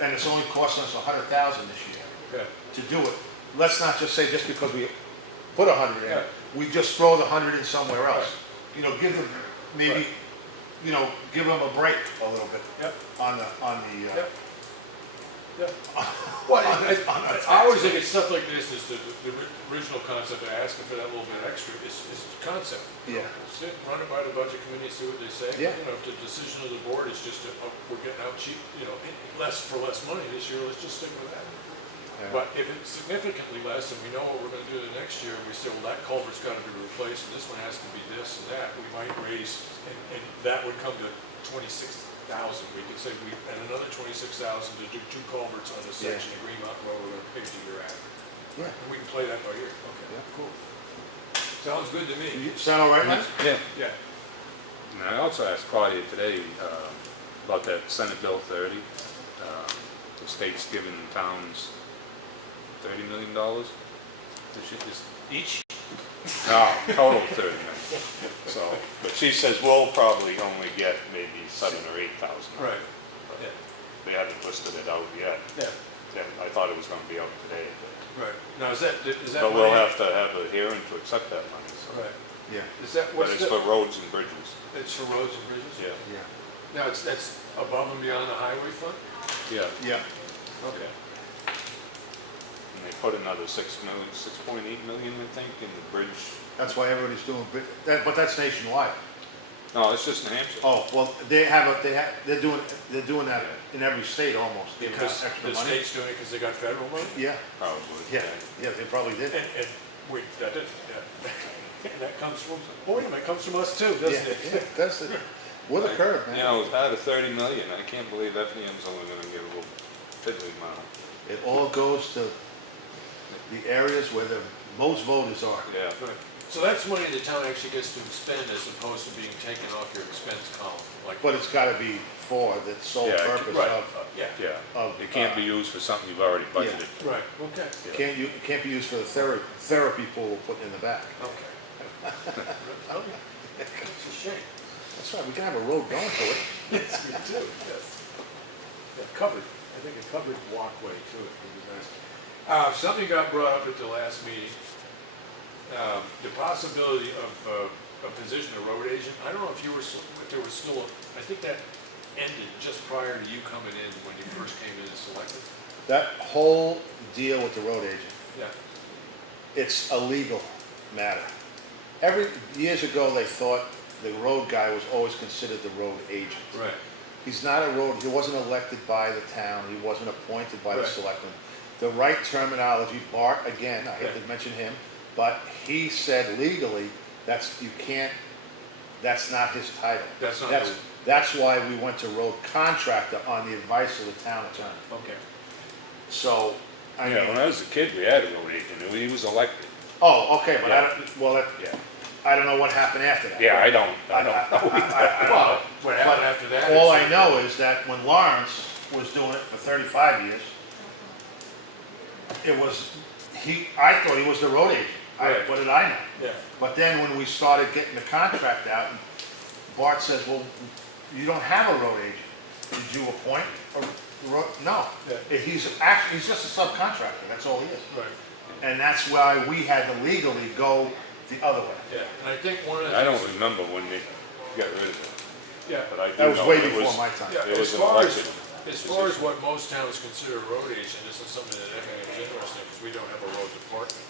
and it's only costing us 100,000 this year yeah, to do it. Let's not just say just because we put 100 in, Yeah. we just throw the 100 in somewhere else. You know, give them, maybe, Right. you know, give them a break a little bit yep, on the, yep. Yeah. Well, I always think it's stuff like this, is the original concept of asking for that little bit extra is concept. Yeah. Sit, run it by the budget committee, see what they say. Yeah. You know, if the decision of the board is just, we're getting out cheap, you know, less for less money this year, let's just stick with that. Yeah. But if it's significantly less and we know what we're gonna do the next year, we say, well, that culvert's gotta be replaced and this one has to be this and that, we might raise, and that would come to 26,000. We could say and another 26,000 to do 2 culverts on the Yeah. section of Green Mountain Road we're gonna pick the year after. Yeah. And we can play that by ear. Okay, Yeah. cool. Sounds good to me. Sound all right, Lance? Yeah. Yeah. And I also asked Claudia today about that Senate Bill 30. The state's giving towns $30 million. Each? No, total 30 million. So, but she says we'll probably only get maybe 7,000 or 8,000. Right. Yeah. They haven't listed it out yet. Yeah. And I thought it was going to be out today. Right. Now, is that But we'll money- have to have a hearing to accept that money. So. Right. Yeah. Is that, But what's it's for the, roads and bridges. it's for roads and bridges? Yeah. Yeah. Now, that's above and beyond the highway fund? Yeah. Yeah. Okay. And they put another 6.8 million, I think, in the bridge. That's why everybody's doing, but that's nationwide. No, it's just New Hampshire. Oh, well, they're doing that in every state almost. giving out Because extra the money. state's doing it because they got federal money? Yeah, Probably. yeah, they probably did. And wait, that did, yeah. And that comes from, wait a minute, comes from us too, Yeah, doesn't it? yeah, that's it. We're the curve, man. You know, out of 30 million, I can't believe Effingham's only going to get a little fiddly amount. It all goes to the areas where the most voters are. Yeah. Right. So that's money the town actually gets to expend as opposed to being taken off your expense column, like. But it's gotta be for the sole Yeah, purpose Right, of, yeah, Yeah. Of, It can't be used for something you've already budgeted. right, okay, it can't be used for the therapy pool we're putting in the back. okay. It's a shame. That's right, we can have a road going to it. Yes, we do, yes. Yeah, covered, I think a covered walkway to it would be nice. Something got brought up at the last meeting, the possibility of a position of road agent. I don't know if if there was still, I think that ended just prior to you coming in when you first came in as selected. That whole deal with the road agent, Yeah, it's a legal matter. Years ago, they thought the road guy was always considered the road agent. right, He's not a road, he wasn't elected by the town, he wasn't appointed by the Right. selectmen. The right terminology, Bart, again, I hate Right. to mention him, but he said legally, that's not his title. That's not That's, the- that's why we went to road contractor on the advice of the town attorney. okay. So, I Yeah, mean, when I was a kid, we had a road agent, and he was elected. oh, okay, but I Yeah. don't, well, Yeah. I don't know what happened after that. Yeah, I don't know. Well, what happened after that? All is- I know is that when Lawrence was doing it for 35 years, I thought he was the road agent. Right. What did I know? Yeah, But then when we started getting the contract out, Bart says, well, you don't have a road agent. Did you appoint a road? No. Yeah. He's just a subcontractor, that's all he is. right, And that's why we had to legally go the other way. yeah, and I think one of the. I things- don't remember when they got rid of it, Yeah, but I do That was know way it before my time. yeah, It was as an far as, elected as far as what most towns consider a road agent, this is something that Effingham is interested in, because we don't have a road department.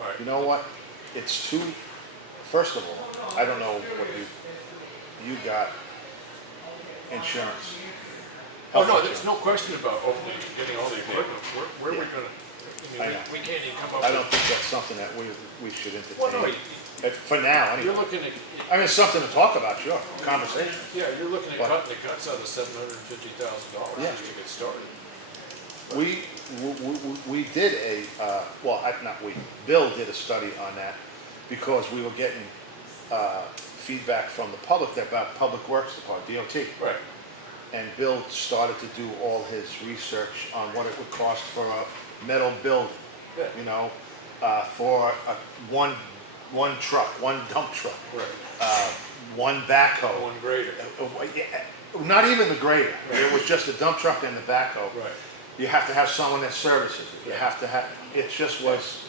All right. You know what? It's too, first of all, I don't know what you got insurance. Oh, Health no, insurance. there's no question about opening, getting all the equipment. Where are we Yeah. gonna, I I mean, know. we can't even come up I don't with. think that's something that we should Well, no, entertain. For now, you're anyway. looking at, I mean, it's something to talk about, sure, conversation. yeah, you're looking at But- cutting the guts out of $750,000 Yeah. just to get started. We did not we, Bill did a study on that because we were getting feedback from the public about Public Works Department, DOT. Right. And Bill started to do all his research on what it would cost for a metal building, Yeah. you know, for one truck, one dump truck, Right. one backhoe. One grader. Not even the grader. Right. It was just a dump truck and the backhoe. Right. You have to have someone that services it. You have to have, it just was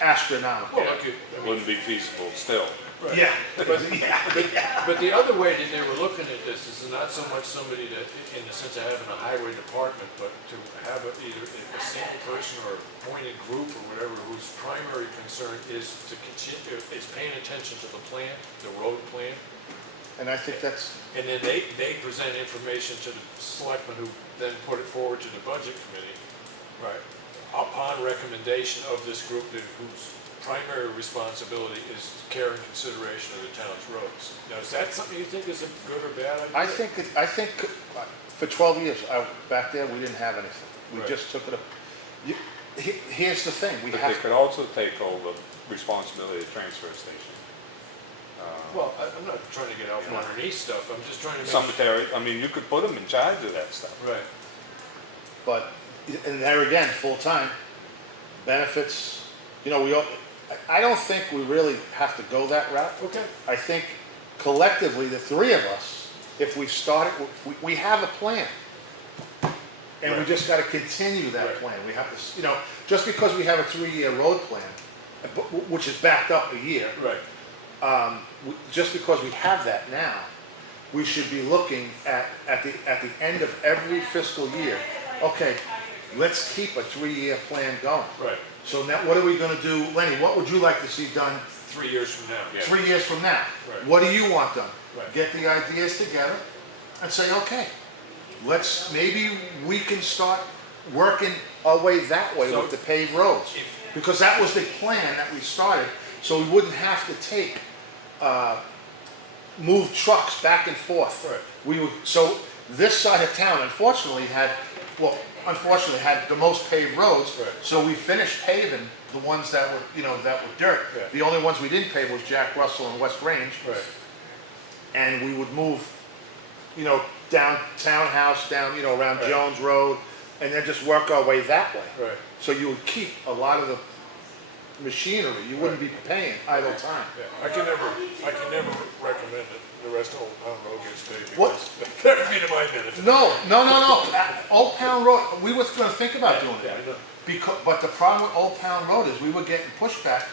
astronomical. Well, look, I mean, Wouldn't be feasible still. right. Yeah. But the other way that they were looking at this is not so much somebody that, in the sense of having a highway department, but to have either a single person or a appointed group or whatever, whose primary concern is to continue, is paying attention to the plan, the road plan. And I think that's, And then they present information to the selectmen who then put it forward to the budget committee. Right. Upon recommendation of this group whose primary responsibility is care and consideration of the town's roads. Now, is that something you think is a good or bad idea? I think for 12 years, back there, we didn't have anything. We Right. just took it up. Here's the thing, we But they have, could also take over responsibility of the transfer station. Well, I'm not trying to get out from underneath stuff, I'm just trying to make. Cemetery, I mean, you could put them in charge of that stuff. Right. but, and there again, full-time, benefits, you know, I don't think we really have to go that route. Okay. I think collectively, the three of us, if we start it, we have a plan. And we Right. just gotta continue that Right. plan. We have to, you know, just because we have a 3-year road plan, which is backed up a year, Right. just because we have that now, we should be looking at the end of every fiscal year, okay, let's keep a 3-year plan going. Right. So now, what are we gonna do, Lenny, what would you like to see done 3 years from now. Yeah. 3 years from now? Right. What do you want done? Right. Get the ideas together and say, okay, maybe we can start working our way that way So- with the paved roads. If- Because that was the plan that we started, so we wouldn't have to move trucks back and forth. Right. So this side of town unfortunately had the most paved roads. Right. So we finished paving the ones that were, that were dirt. Yeah. The only ones we didn't pave was Jack Russell and West Range. Right. And we would move, down Townhouse, down, around Right. Jones Road, and then just work our way that way. Right. So you would keep a lot of the machinery, you wouldn't be paying idle time. Yeah. I can never recommend that the rest of Old Town Road gets paved. What? because that would be to my benefit. No. Old Pound Road, we were gonna think about doing Yeah, it. I know. But the problem with Old Pound Road is we were getting pushback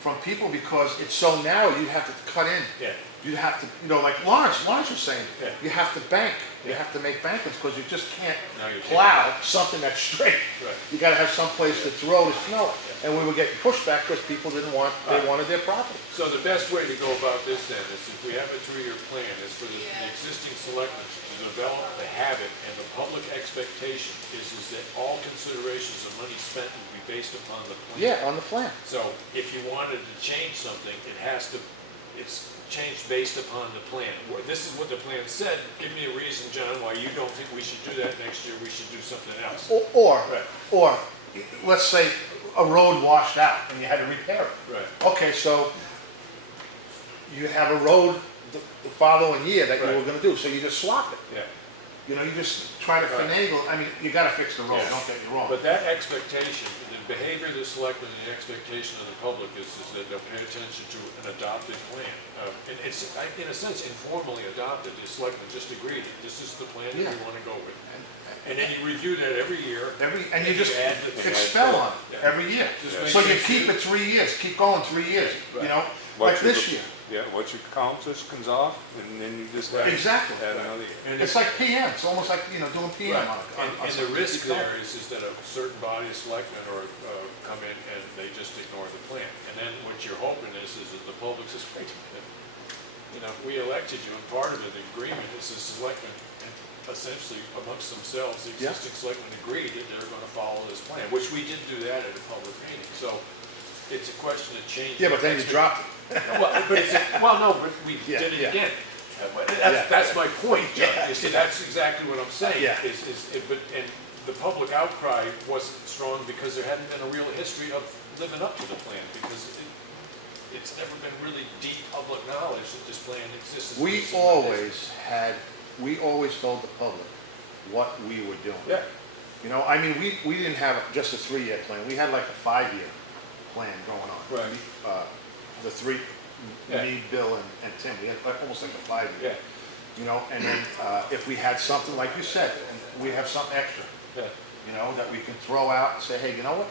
from people because it's so narrow, you'd have to cut in. Yeah. You'd have to, like Lawrence was saying, Yeah. you have to bank, you Yeah. have to make bankings because you just can't No, you can't. plow something that's straight. Right. You gotta have some place to throw the snow. And we were getting pushback because people they wanted their property. So the best way to go about this then is if we have a 3-year plan, is for the existing selectmen to develop the habit and the public expectation is that all considerations of money spent will be based upon the plan. Yeah, on the plan. So if you wanted to change something, it's changed based upon the plan. This is what the plan said, give me a reason, John, why you don't think we should do that next year, we should do something else. Or, Right. let's say a road washed out and you had to repair it. Right. Okay, so you have a road the following year that you were Right. gonna do, so you just swap it. Yeah. You just try to Right. finagle, you gotta fix the road, Yeah. don't get me wrong. But that expectation, the behavior of the selectmen and the expectation of the public is that they'll pay attention to an adopted plan. And it's, in a sense, informally adopted, the selectmen just agreed, this is the plan that we Yeah. want to go with. And then you review that every year. And you just add the- expel on it Yeah. every year. Just make So you sure keep it 3 years, keep going 3 years, Right. like this year. Yeah, what you accomplish comes off, and then you just Right. Exactly. add another year. And It's like PM, it's almost like, doing PM Right. on And the something. risk Keep going. there is that a certain body of selectmen come in and they just ignore the plan. And then what you're hoping is that the public says, wait a minute, you know, we elected you, and part of it, the agreement is the selectmen, essentially amongst themselves, the Yeah. existing selectmen agreed that they're gonna follow this plan, which we did do that at a public meeting, so it's a question of changing. Yeah, but then you dropped it. Well, but it's, well, no, but we Yeah, did it yeah. again. Yeah. That's my point, John. Yeah. You see, that's exactly what I'm saying. Yeah. And the public outcry wasn't strong because there hadn't been a real history of living up to the plan, because it's never been really deep public knowledge that this plan exists. We always told the public what we were doing. Yeah, You know, I mean, we didn't have just a 3-year plan, we had like a 5-year plan going on. Right. The three, Yeah. me, Bill, and Tim, we had almost like a 5-year. yeah, You know, and then if we had something, like you said, we have something extra, yeah, you know, that we can throw out and say, hey, you know what?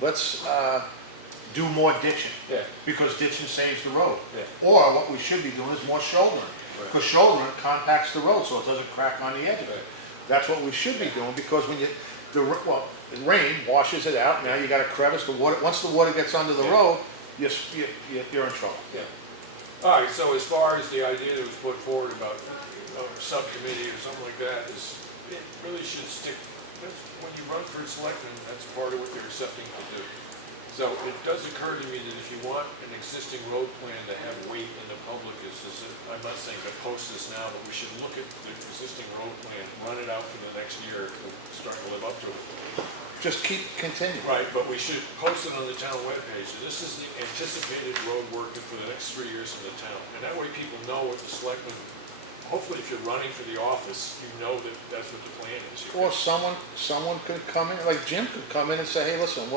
Let's do more ditching, yeah, because ditching saves the road. yeah. Or what we should be doing is more shouldering, Right. because shouldering compacts the road so it doesn't crack on the edge of it. Right. That's what we should be doing, because when the rain washes it out, now you got a crevice, the water, once the water gets under the Yeah. road, you're in trouble. Yeah. All right, so as far as the idea that was put forward about a subcommittee or something like that, is, it really should stick, when you run for selectmen, that's part of what you're accepting to do. So it does occur to me that if you want an existing road plan to have weight in the public, I'm not saying to post this now, but we should look at the existing road plan, run it out for the next year, to start to live up to it. Just continue. Right, but we should post it on the town webpage. So this is the anticipated road work for the next 3 years in the town. And that way people know what the selectmen, hopefully if you're running for the office, you know that that's what the plan is. Or someone could come in, like Jim could come in and say, hey, listen,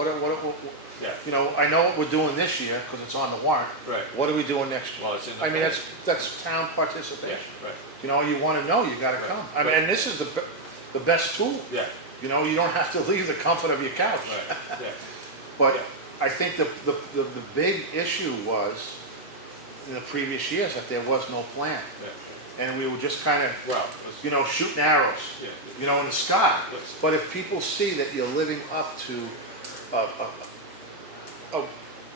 Yeah, you know, I know what we're doing this year, because it's on the warrant. right. What are we doing next year? Well, it's in the I mean, plan. that's town Yeah, participation. right. You know, you wanna know, you gotta Right. come. I mean, and this is the best tool. Yeah, You know, you don't have to leave the comfort of your couch. right, yeah. But Yeah. I think the big issue was, in the previous years, that there was no plan. Yeah. And we were just kind of, Well, you know, shooting arrows, yeah. you know, in the sky. Let's- But if people see that you're living up to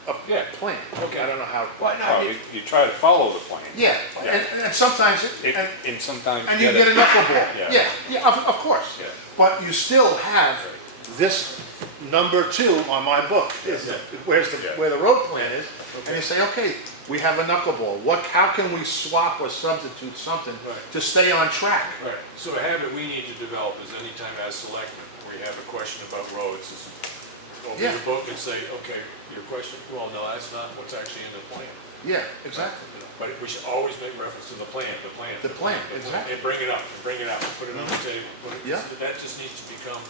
a Yeah. plan, Okay. I don't know how. Well, no, I Well, mean, you try to follow the plan. Yeah, and sometimes, And sometimes and you get a knuckleball. Yeah. Yeah, of course. Yeah. But you still have this number 2 on my book, is Yeah. where the road plan is, Okay. and you say, okay, we have a knuckleball, how can we swap or substitute something Right. to stay on track? right. So a habit we need to develop is anytime as selectmen, we have a question about roads, is over Yeah. your book and say, okay, your question, well, no, that's not what's actually in the plan. Yeah, exactly. But we should always make reference to the plan, The plan, exactly. And bring it up, put it on the table. Yeah. That just needs to become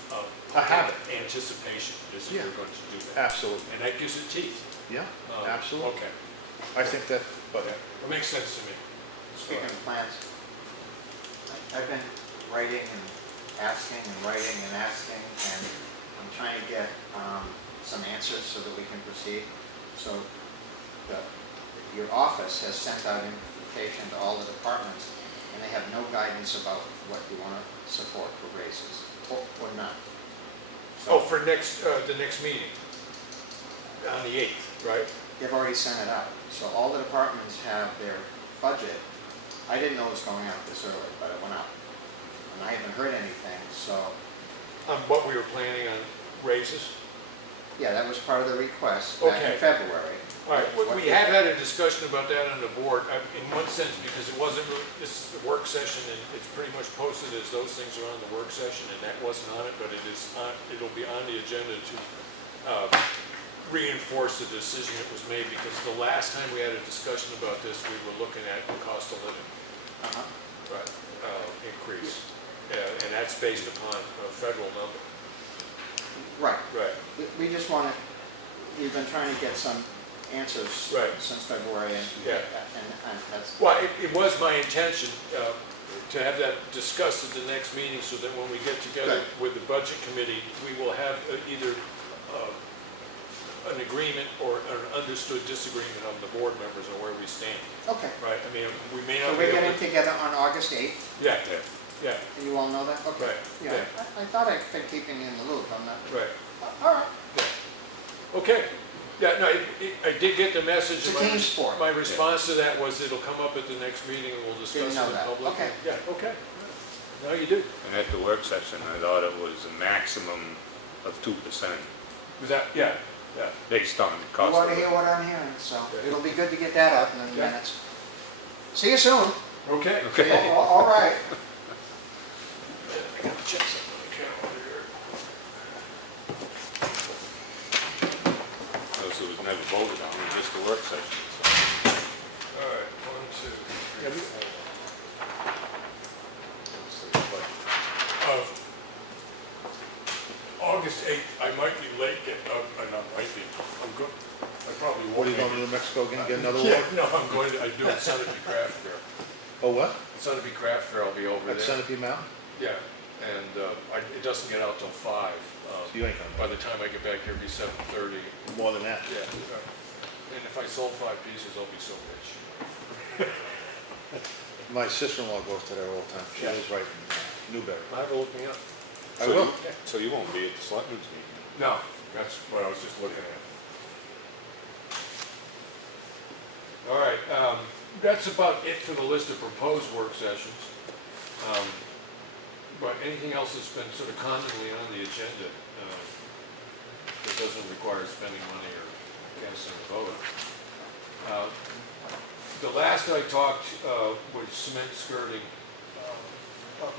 A habit. Anticipation, is if Yeah. we're going to do that. Absolutely, And that gives it teeth. yeah, Um, absolutely. Okay, I think that, but, yeah, it makes sense to me. Speaking of plans, I've been writing and asking and writing and asking, and I'm trying to get some answers so that we can proceed. So your office has sent out invitation to all the departments, and they have no guidance about what you want to support for raises, or not. Oh, for next, the next meeting, on the 8th, right? They've already sent it out, so all the departments have their budget. I didn't know it was going out this early, but it went out. And I haven't heard anything, so, What we were planning on raises? yeah, that was part of the request back Okay. in February. All right, we have had a discussion about that on the board, in one sense, because it wasn't, this is a work session, and it's pretty much posted as those things are on the work session, and that wasn't on it, but it is on, it'll be on the agenda to reinforce the decision that was made, because the last time we had a discussion about this, we were looking at the cost of living Uh-huh. increase, and that's based upon a federal number. Right. Right. We just want to, we've been trying to get some answers Right. since February, and Yeah. and that's, Well, it was my intention to have that discussed at the next meeting, so that when we get together Good. with the budget committee, we will have either an agreement or an understood disagreement of the board members on where we stand, okay. right? I mean, we may So not be we're able getting to... together on August 8th, Yeah, yeah, you all know that? Okay. right, Yeah, yeah, I thought I'd been keeping you in the loop, I'm not, right, all right. yeah. Okay, Yeah, no, I did get the message. It's a My- team sport. My response to that was it'll come up at the next meeting and we'll discuss Didn't it know in that. public. Okay. Yeah, okay. Now you do. And at the work session, I thought it was a maximum of 2% Was that, yeah, yeah. based on the You cost want of to hear it. what I'm hearing, so Yeah. it'll be good to get that out in the Yeah. minutes. See you soon. Okay. Okay. All right. I gotta check something on the calendar here. Those it was never voted on, it was just a work session, so. All right, 1, 2, 3, 4. August 8th, I might be late getting up, not might be, I'm good. I probably won't. What are you be. going to New Mexico again, get another Yeah, one? no, I'm going to, I do it Sunapee Craft Fair. Oh, what? Sunapee Craft Fair, I'll be over At there. Centipede Mountain? Yeah, and it doesn't get out till 5. So you ain't coming By the time I get back here, it'll be 7:30. More than that. Yeah. And if I sold 5 pieces, I'll be so rich. My sister-in-law goes to there all the time. She Yeah. lives right in Newberry. Have a look me up. I So will. you- So you won't be at the selectmen's meeting? No, that's what I was just looking at. All right, that's about it for the list of proposed work sessions. But anything else that's been sort of commonly on the agenda that doesn't require spending money or casting a vote? The last I talked was cement skirting.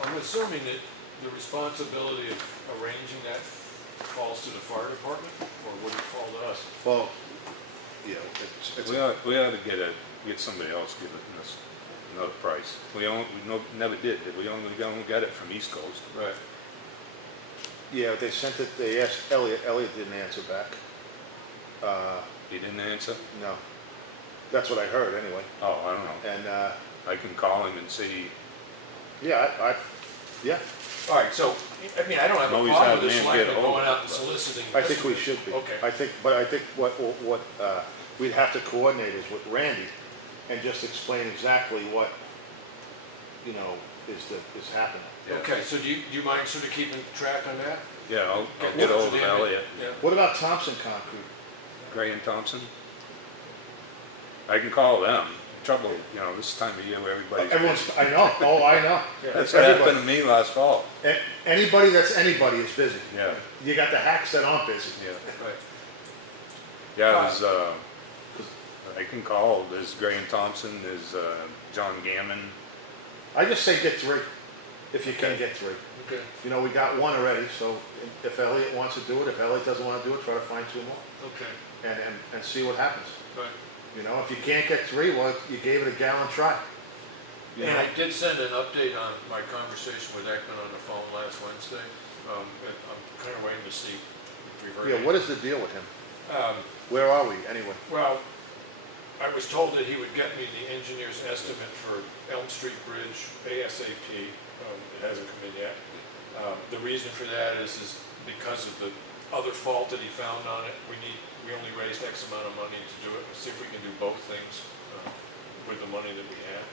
I'm assuming that the responsibility of arranging that falls to the fire department, or would it fall to us? Well, yeah, it's, We ought to get somebody else giving us another price. We never did we? Only got it from East Coast. Right. yeah, they sent it, they asked Elliot. Elliot didn't answer back. He didn't answer? No. That's what I heard anyway. Oh, I don't know. And, I can call him and see. yeah, yeah, All right, so, I mean, I don't have a No, he's problem with the having him get selectmen hold going of out and it, but- soliciting. I think we customers. should be. Okay. I think what we'd have to coordinate is with Randy and just explain exactly what, is happening. Yeah. Okay, so do you mind sort of keeping track on that? Yeah, I'll Get get to hold of the end Elliot. Yeah. What about Thompson Concrete? Gray and Thompson? I can call them. Trouble, this time of year where everybody's Everyone's, busy. I know, I know. That's what Everybody. happened to me last fall. Anybody that's anybody is busy. Yeah, You got the hacks that aren't busy. yeah. Right. Yeah, I can call. There's Gray and Thompson, there's John Gammon. I just say get 3, if you can Okay. get 3. Okay, We got 1 already, so if Elliot wants to do it, if Elliot doesn't want to do it, try to find 2 more. okay, And see what happens. right. If you can't get 3, well, you gave it a gallon try. You And know? I did send an update on my conversation with Ekman on the phone last Wednesday. And I'm kind of waiting to see if we've heard Yeah, what is the deal with him? anything. Where are we, anyway? Well, I was told that he would get me the engineer's estimate for Elm Street Bridge ASAP. It hasn't come in yet. The reason for that is because of the other fault that he found on it. We only raised X amount of money to do it. Let's see if we can do both things with the money that we have.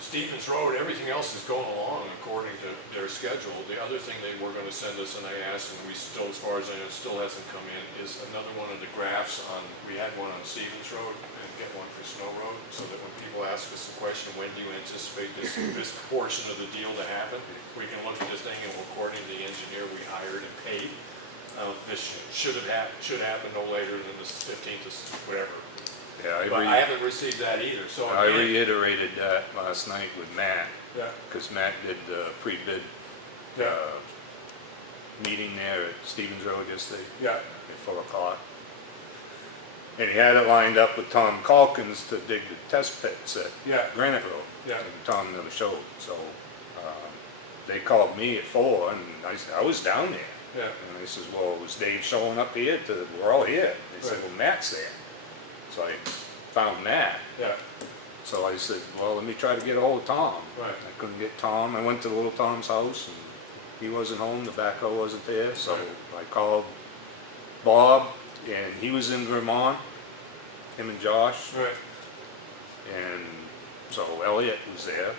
Stevens Road, everything else is going along according to their schedule. The other thing they were going to send us, and I asked, and we still, as far as I know, still hasn't come in, is another one of the graphs on, we had one on Stevens Road and get one for Snow Road, so that when people ask us the question, when do you anticipate this portion of the deal to happen, we can look at this thing and according to the engineer we hired and paid, this should happen no later than the 15th of whatever. Yeah, But I haven't received that either, so I again, reiterated that last night with Matt, yeah, because Matt did the pre-bid yeah, meeting there at Stevens Road yesterday yeah, at 4 o'clock. And he had it lined up with Tom Calkins to dig the test pits at yeah, Granite Road. yeah. And Tom never showed, so they called me at 4 and I said, I was down there. Yeah, And I says, well, was Dave showing up here? We're all here. They said, Right. well, Matt's there. So I found Matt. yeah, So I said, well, let me try to get a hold of Tom. Right. I couldn't get Tom. I went to little Tom's house and he wasn't home, the backhoe wasn't there. So Right. I called Bob and he was in Vermont, him and Josh. right, And so Elliot was there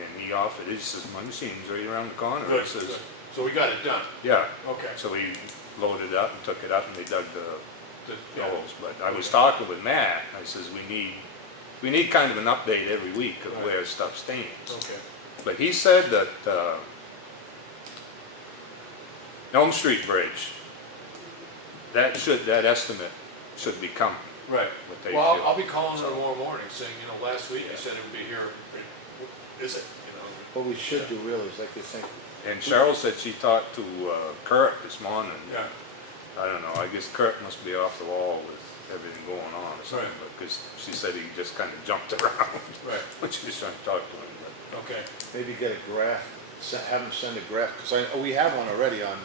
and he offered, he says, my machine's right around the corner. good, I says, good. So we got it done, yeah. okay, So he loaded up and took it up and they dug the Yeah. holes. But I was talking with Matt, I says, we need kind of an update every week of Right. where stuff stands. Okay, But he said that, Elm Street Bridge, that estimate should be coming, right. what they Well, feel. I'll be calling So- tomorrow morning saying, last week you said it would be here. Is it, What we should do really is, like you think, And Cheryl said she talked to Kurt this morning. Yeah, I don't know, I guess Kurt must be off the wall with everything going on or something, Right. because she said he just kind of jumped around right, when she was trying to talk to him. But okay. maybe get a graph, have them send a graph, because we have one already on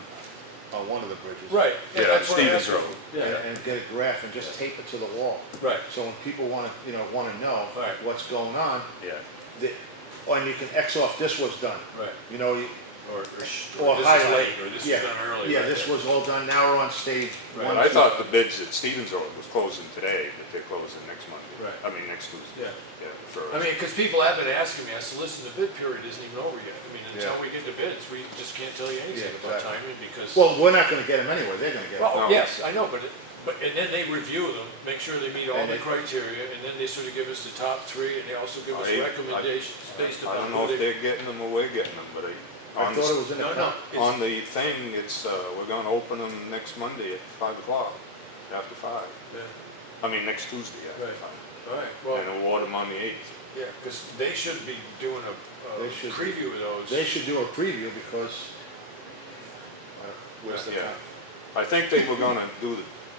one of the bridges. Right. Yeah, that's what I Stevens asked Road. for. And, Yeah, and get a graph and just tape it to the wall. right, So when people wanna know Right. what's going on, yeah, and you can X off, this was done. right. Or This highlight. is late, or this Yeah. is done early. Yeah, right? this was all done, now we're on stage Right. one. but I two. thought the bids at Stevens Road was closing today, but they're closing next Monday. Right. I mean, next Tuesday. Yeah. Yeah, first. I mean, because people have been asking me, I said, listen, the bid period isn't even over yet. I mean, until Yeah. we get the bids, we just can't tell you anything Yeah, about exactly. timing because. Well, we're not gonna get them anyway, they're gonna get them. Well, No. yes, I know, but and then they review them, make sure they meet all And the they- criteria, and then they sort of give us the top three, and they also give us I- recommendations based I upon don't know who if they. they're getting them or we're getting them, but I thought it was in the. No, no, it's- on the thing, it's, we're gonna open them next Monday at 5 o'clock, after 5. Yeah, I mean, next Tuesday after Right. 5. all right, well, And award them on the 8th. yeah, because they should be doing a They should- preview of those. They should do a preview because. Where's the Yeah. time? I think they were gonna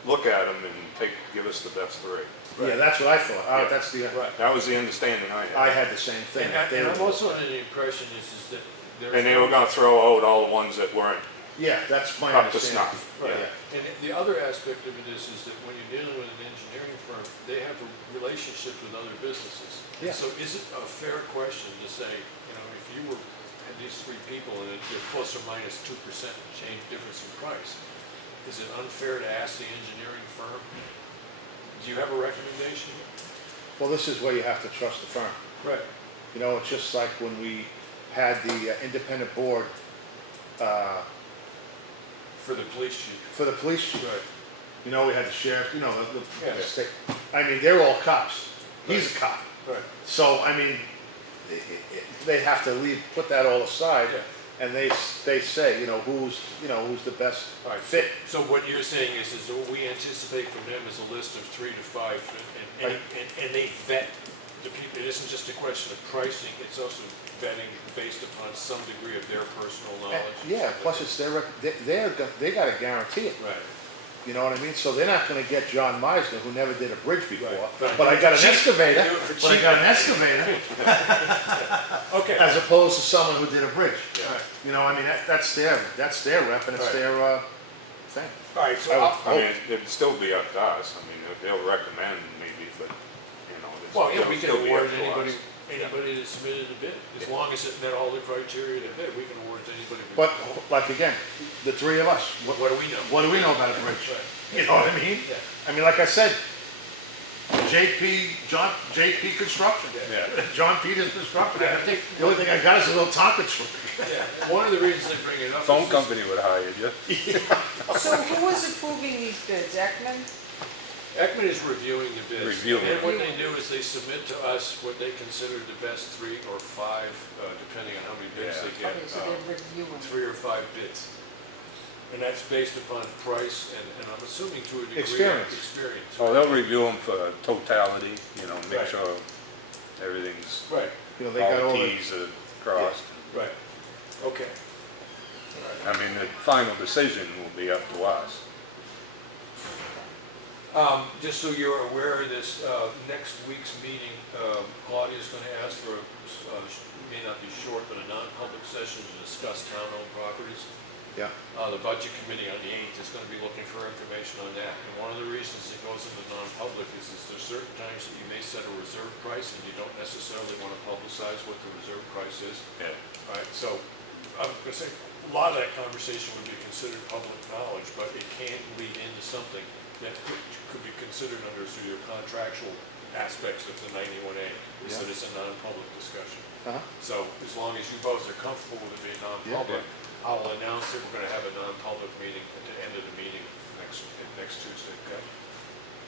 look at them and give us the best 3. Yeah, that's what I thought, Yeah. that's the, Right. That was the understanding I I had. had the same thing. And They I'm were- also under the impression is that there's. And they were gonna throw out all the ones that weren't Yeah, that's my up to understanding. snuff. Right, Yeah. and the other aspect of it is that when you're dealing with an engineering firm, they have a relationship with other businesses. Yeah. So is it a fair question to say, if you had these 3 people and they're plus or minus 2% change difference in price, is it unfair to ask the engineering firm? Do you have a recommendation? Well, this is where you have to trust the firm. Right. It's just like when we had the independent board For the police chief. for the police chief. Right. We had the sheriff, the Yeah. state. I mean, they're all cops. He's a cop. Right. So, I mean, they have to put that all aside, Yeah. and they say, who's the best All right, fit. so what you're saying is what we anticipate from them is a list of 3 to 5, and they vet the people. It isn't just a question of pricing, it's also vetting based upon some degree of their personal knowledge. Yeah, plus it's they got to guarantee it. Right. You know what I mean? So they're not gonna get John Meisner, who never did a bridge before, Right. but I got an Cheap. excavator, They do it for but I cheap. got an excavator, Okay. as opposed to someone who did a bridge. Right. I mean, that's their rep and it's Right. their, thing. All right, so I mean, it'd still be up to us. I mean, they'll recommend maybe, but, well, yeah, it'll we can still be award up to anybody, us. anybody that submitted a bid, as long as it met all the criteria to bid, we can award to anybody. But, like, again, the 3 of us, What do we know? what do we know about a bridge? Right. You know what I mean? Yeah. I mean, like I said, JP Construction. Yeah. John Peters Construction. Yeah, I think- The only thing I got is a little Tonka truck. Yeah, one of the reasons I bring it up is. Phone this- company would hire you. So who is approving these bids, Ekman? Ekman is reviewing the bids. Reviewing. And what they do is they submit to us what they consider the best 3 or 5, depending on how many bids Yeah. they get. Okay, so they're reviewing. 3 or 5 bids. And that's based upon price and I'm assuming to a degree. Experience. Experience. Oh, they'll review them for totality, make Right. sure everything's, Right, They got all all the the, Ts are crossed. right. Okay. I mean, the final decision will be up to us. Just so you're aware of this, next week's meeting, Claudia is going to ask for, may not be short, but a non-public session to discuss town-owned properties. yeah, The budget committee on the 8th is going to be looking for information on that. And one of the reasons it goes into non-public is there's certain times that you may set a reserve price and you don't necessarily want to publicize what the reserve price is. Yeah. All right, so I'm going to say, a lot of that conversation would be considered public knowledge, but it can lead into something that could be considered under sort of your contractual aspects of the 91A, is that it's a non-public discussion. uh-huh, So as long as you both are comfortable with it being non-public, I'll announce that we're gonna have a non-public meeting at the end of the meeting next Tuesday, okay?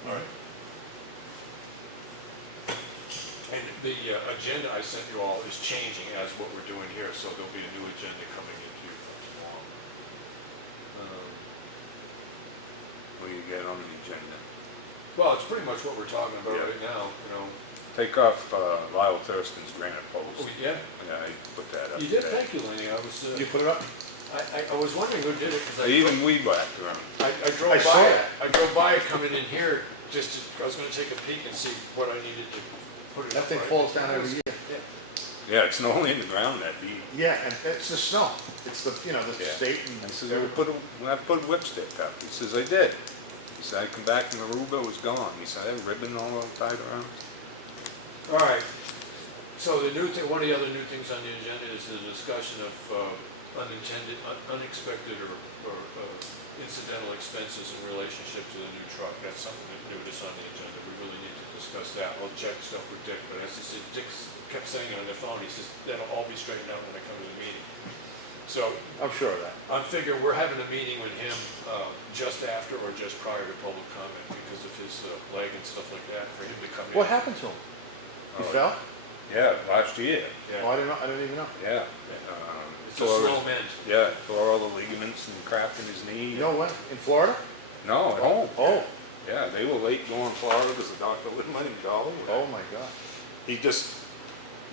All right. And the agenda I sent you all is changing as what we're doing here, so there'll be a new agenda coming into you tomorrow. What do you get on the agenda? Well, it's pretty much what we're talking about Yeah. right now, you know. Take off Lyle Thurston's granite Oh, post. yeah, Yeah, I put that up you did, today. thank you, Lenny, I was, You put it up? I was wondering who did it, because Even weed whacked around. I I drove saw by it, that. I drove by it coming in here, I was gonna take a peek and see what I needed to put it That up, thing right? falls down every year. Yeah. Yeah, it's not only in the ground that deep. Yeah, and it's the snow. It's the, you know, the Yeah. state I and. says, I put a whipstick up. He says, I did. He said, I come back from Aruba, it was gone. He said, I had a ribbon all tied around. All right, so the new thing, one of the other new things on the agenda is the discussion of unintended, unexpected or incidental expenses in relationship to the new truck. That's something that new that's on the agenda. We really need to discuss that. I'll check stuff with Dick, but as I said, Dick kept saying on the phone, he says, that'll all be straightened out when I come to the meeting. So I'm sure of that. I'm figuring we're having a meeting with him just after or just prior to public comment because of his leg and stuff like that, for him to come in. What happened to him? He Oh, fell? Yeah, last year. Yeah. Oh, I didn't even know. Yeah. It's a Tore slow his- mend. Yeah, tore all the ligaments and crap in his knee. You know when? In Florida? No, at home. Oh, Yeah, they were late going to Florida because the doctor wouldn't let him go. oh my God. He just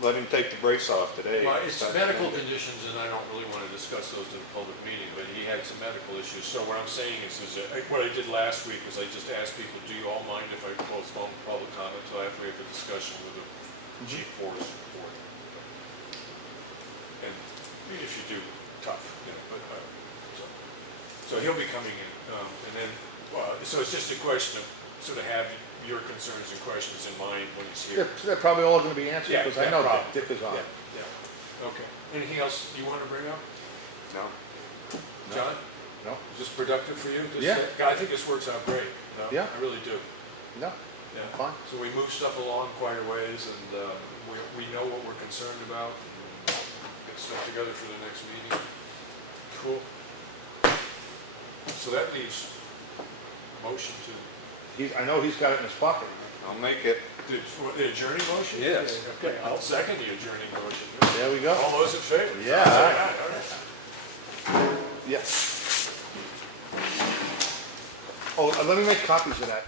let him take the brace off today. Well, it's medical conditions, and I don't really want to discuss those in a public meeting, but he had some medical issues. So what I'm saying is what I did last week is I just asked people, do you all mind if I postpone public comment until after we have a discussion with the chief forest board? And even if you do, tough, you know, but, so he'll be coming in, and then, so it's just a question of sort of have your concerns and questions in mind when he's here. They're probably all gonna be answered, Yeah, because I yeah, know probably. Dick is on. Yeah, yeah, okay. Anything else you want to bring up? No. John, No? is this productive for you? Yeah. I think this works out great. No, Yeah. I really do. No? Yeah. Fine. So we move stuff along quite a ways, and we know what we're concerned about, and get stuff together for the next meeting. Cool. So that leaves motion to, I know he's got it in his pocket. I'll make it. the adjourning motion? Yes. Okay, I'll second the adjourning motion. There we go. All those in favor? Yeah. All right. Yeah. Oh, let me make copies of that.